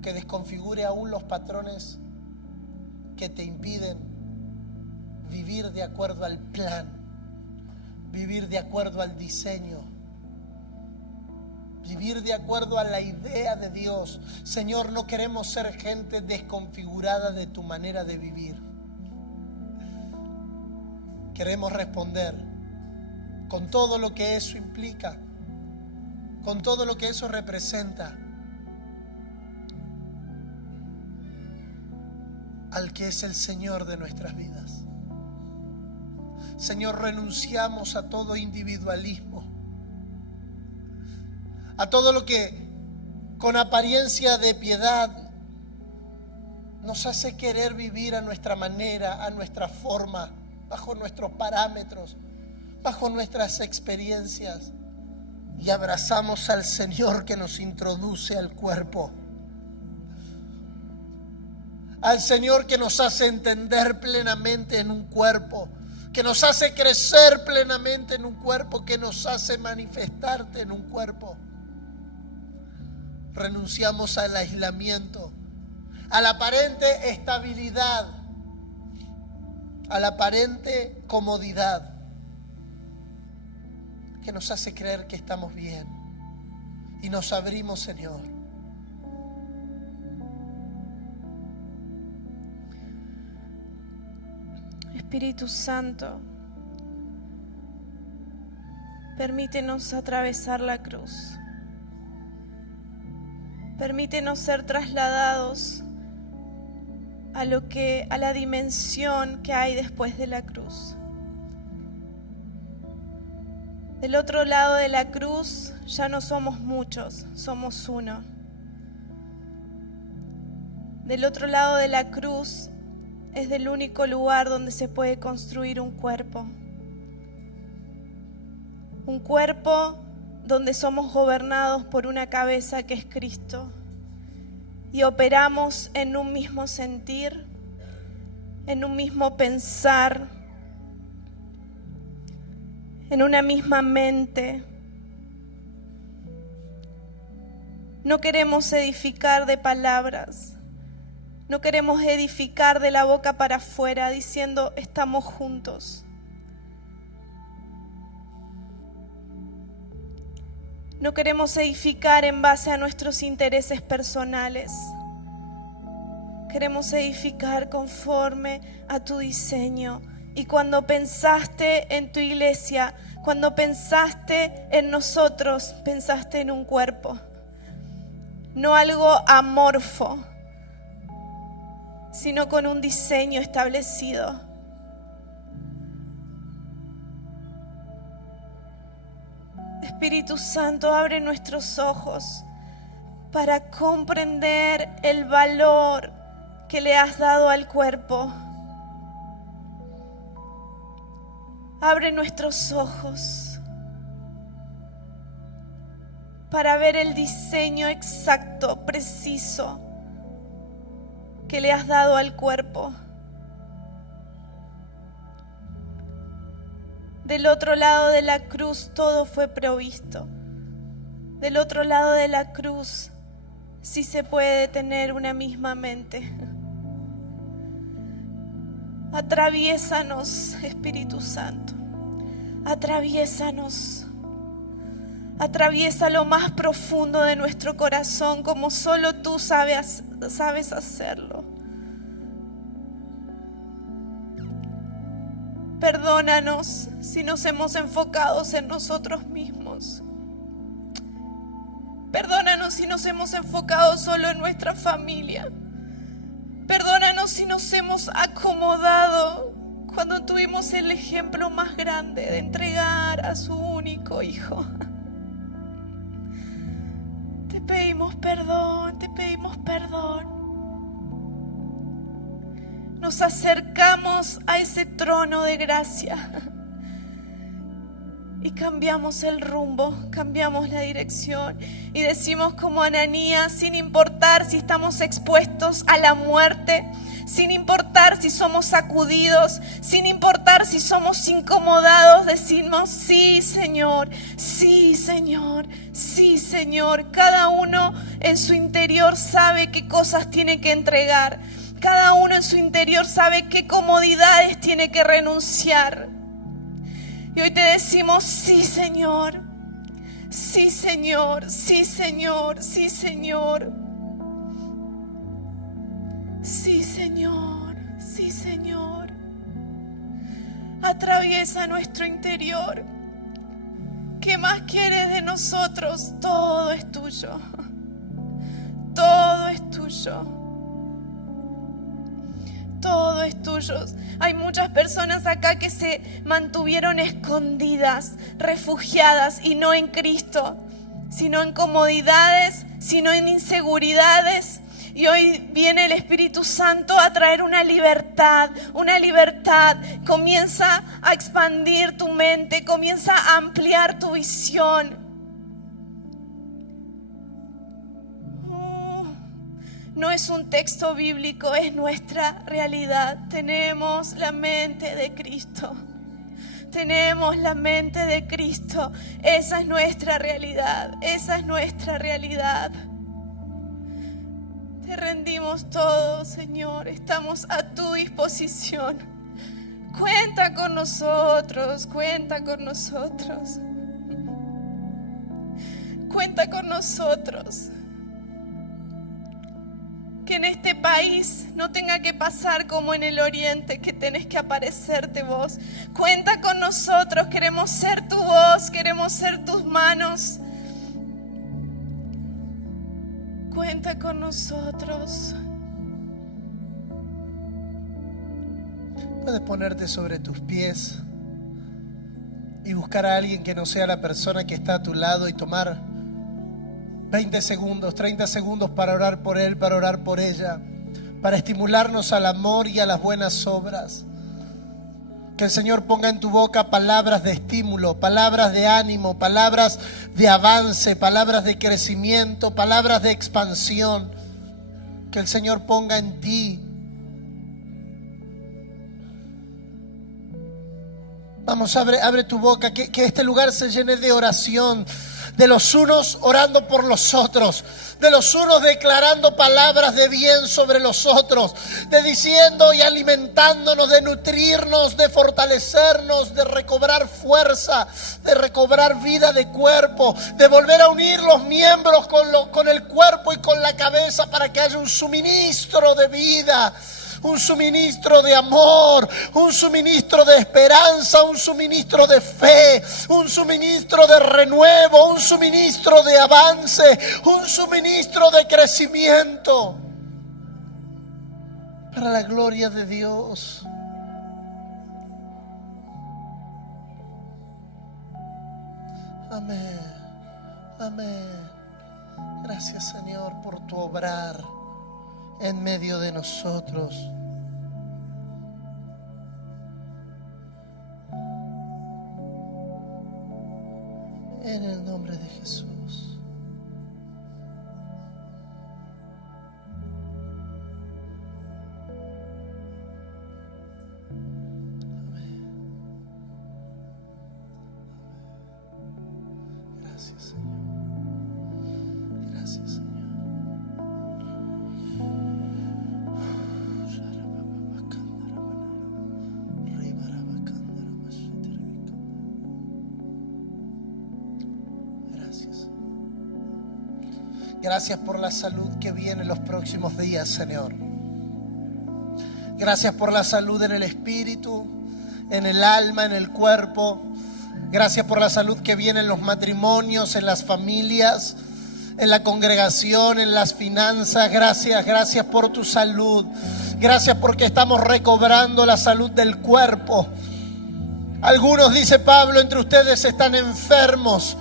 Que desconfigure aún los patrones que te impiden vivir de acuerdo al plan, vivir de acuerdo al diseño, vivir de acuerdo a la idea de Dios. Señor, no queremos ser gente desconfigurada de tu manera de vivir. Queremos responder con todo lo que eso implica, con todo lo que eso representa, al que es el Señor de nuestras vidas. Señor, renunciamos a todo individualismo, a todo lo que con apariencia de piedad nos hace querer vivir a nuestra manera, a nuestra forma, bajo nuestros parámetros, bajo nuestras experiencias. y abrazamos al Señor que nos introduce al cuerpo. Al Señor que nos hace entender plenamente en un cuerpo, que nos hace crecer plenamente en un cuerpo, que nos hace manifestarte en un cuerpo. Renunciamos al aislamiento, a la aparente estabilidad, a la aparente comodidad que nos hace creer que estamos bien, y nos abrimos, Señor. Espíritu Santo, permítenos atravesar la cruz. Permítenos ser trasladados a la dimensión que hay después de la cruz. Del otro lado de la cruz ya no somos muchos, somos uno. Del otro lado de la cruz es el único lugar donde se puede construir un cuerpo. Un cuerpo donde somos gobernados por una cabeza que es Cristo y operamos en un mismo sentir, en un mismo pensar, en una misma mente. No queremos edificar de palabras, no queremos edificar de la boca para afuera diciendo estamos juntos. No queremos edificar en base a nuestros intereses personales. Queremos edificar conforme a tu diseño. Y cuando pensaste en tu iglesia, cuando pensaste en nosotros, pensaste en un cuerpo. No algo amorfo, sino con un diseño establecido. Espíritu Santo, abre nuestros ojos para comprender el valor que le has dado al cuerpo. Abre nuestros ojos para ver el diseño exacto, preciso que le has dado al cuerpo. Del otro lado de la cruz todo fue provisto. Del otro lado de la cruz sí se puede tener una misma mente. Atraviésanos, Espíritu Santo. Atraviésanos. Atraviesa lo más profundo de nuestro corazón como solo tú sabes hacerlo. Perdónanos si nos hemos enfocado en nosotros mismos. Perdónanos si nos hemos enfocado solo en nuestra familia. Perdónanos si nos hemos acomodado cuando tuvimos el ejemplo más grande de entregar a su único hijo. Te pedimos perdón, te pedimos perdón. Nos acercamos a ese trono de gracia y cambiamos el rumbo, cambiamos la dirección y decimos como Ananías, sin importar si estamos expuestos a la muerte, sin importar si somos sacudidos, sin importar si somos incomodados, decimos sí, Señor, sí, Señor, sí, Señor. Cada uno en su interior sabe qué cosas tiene que entregar. Cada uno en su interior sabe qué comodidades tiene que renunciar. Y hoy te decimos, sí, Señor. Sí, Señor. Sí, Señor. Sí, Señor. Sí, Señor. Sí, Señor. Atraviesa nuestro interior. ¿Qué más quieres de nosotros? Todo es tuyo. Todo es tuyo. Todo es tuyo. Hay muchas personas acá que se mantuvieron escondidas, refugiadas, y no en Cristo, sino en comodidades, sino en inseguridades. Y hoy viene el Espíritu Santo a traer una libertad, una libertad. Comienza a expandir tu mente, comienza a ampliar tu visión. No es un texto bíblico, es nuestra realidad. Tenemos la mente de Cristo. Tenemos la mente de Cristo. Esa es nuestra realidad. Esa es nuestra realidad. Te rendimos todo, Señor. Estamos a tu disposición. Cuenta con nosotros. Cuenta con nosotros. Cuenta con nosotros. Que en este país no tenga que pasar como en el oriente, que tenés que aparecerte vos. Cuenta con nosotros, queremos ser tu voz, queremos ser tus manos. Cuenta con nosotros. Puedes ponerte sobre tus pies y buscar a alguien que no sea la persona que está a tu lado y tomar 20 segundos, 30 segundos para orar por él, para orar por ella, para estimularnos al amor y a las buenas obras. Que el Señor ponga en tu boca palabras de estímulo, palabras de ánimo, palabras de avance, palabras de crecimiento, palabras de expansión. Que el Señor ponga en ti. Vamos, abre tu boca, que este lugar se llene de oración. De los unos orando por los otros, de los unos declarando palabras de bien sobre los otros, de diciendo y alimentándonos, de nutrirnos, de fortalecernos, de recobrar fuerza, de recobrar vida de cuerpo, de volver a unir los miembros con el cuerpo y con la cabeza para que haya un suministro de vida. Un suministro de amor, un suministro de esperanza, un suministro de fe, un suministro de renuevo, un suministro de avance, un suministro de crecimiento. Para la gloria de Dios. Amén. Amén. Gracias, Señor, por tu obrar en medio de nosotros. En el nombre de Jesús. Amén. Gracias, Señor. Gracias, Señor. Gracias por la salud que viene en los próximos días, Señor. Gracias por la salud en el espíritu, en el alma, en el cuerpo. Gracias por la salud que viene en los matrimonios, en las familias, en la congregación, en las finanzas. Gracias por tu salud. Gracias porque estamos recobrando la salud del cuerpo. Algunos, dice Pablo, entre ustedes están enfermos.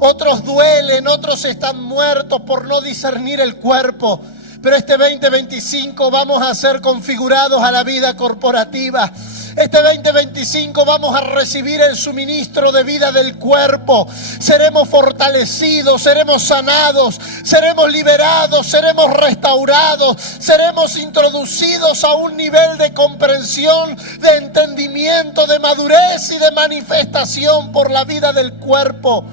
Otros duelen, otros están muertos por no discernir el cuerpo. Pero este 2025 vamos a ser configurados a la vida corporativa. Este 2025 vamos a recibir el suministro de vida del cuerpo. Seremos fortalecidos, seremos sanados, seremos liberados, seremos restaurados, seremos introducidos a un nivel de comprensión, de entendimiento, de madurez y de manifestación por la vida del cuerpo.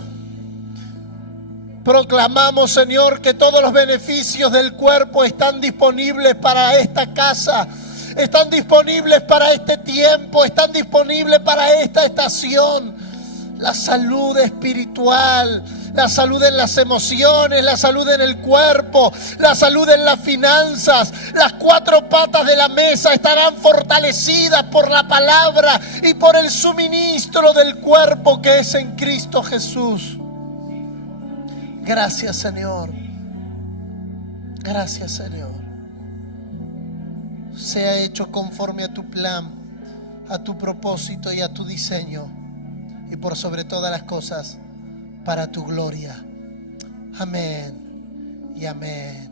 Proclamamos, Señor, que todos los beneficios del cuerpo están disponibles para esta casa, están disponibles para este tiempo, están disponibles para esta estación. La salud espiritual, la salud en las emociones, la salud en el cuerpo, la salud en las finanzas. Las cuatro patas de la mesa estarán fortalecidas por la palabra y por el suministro del cuerpo que es en Cristo Jesús. Gracias, Señor. Gracias, Señor. Sea hecho conforme a tu plan, a tu propósito y a tu diseño. Y por sobre todas las cosas, para tu gloria. Amén y amén.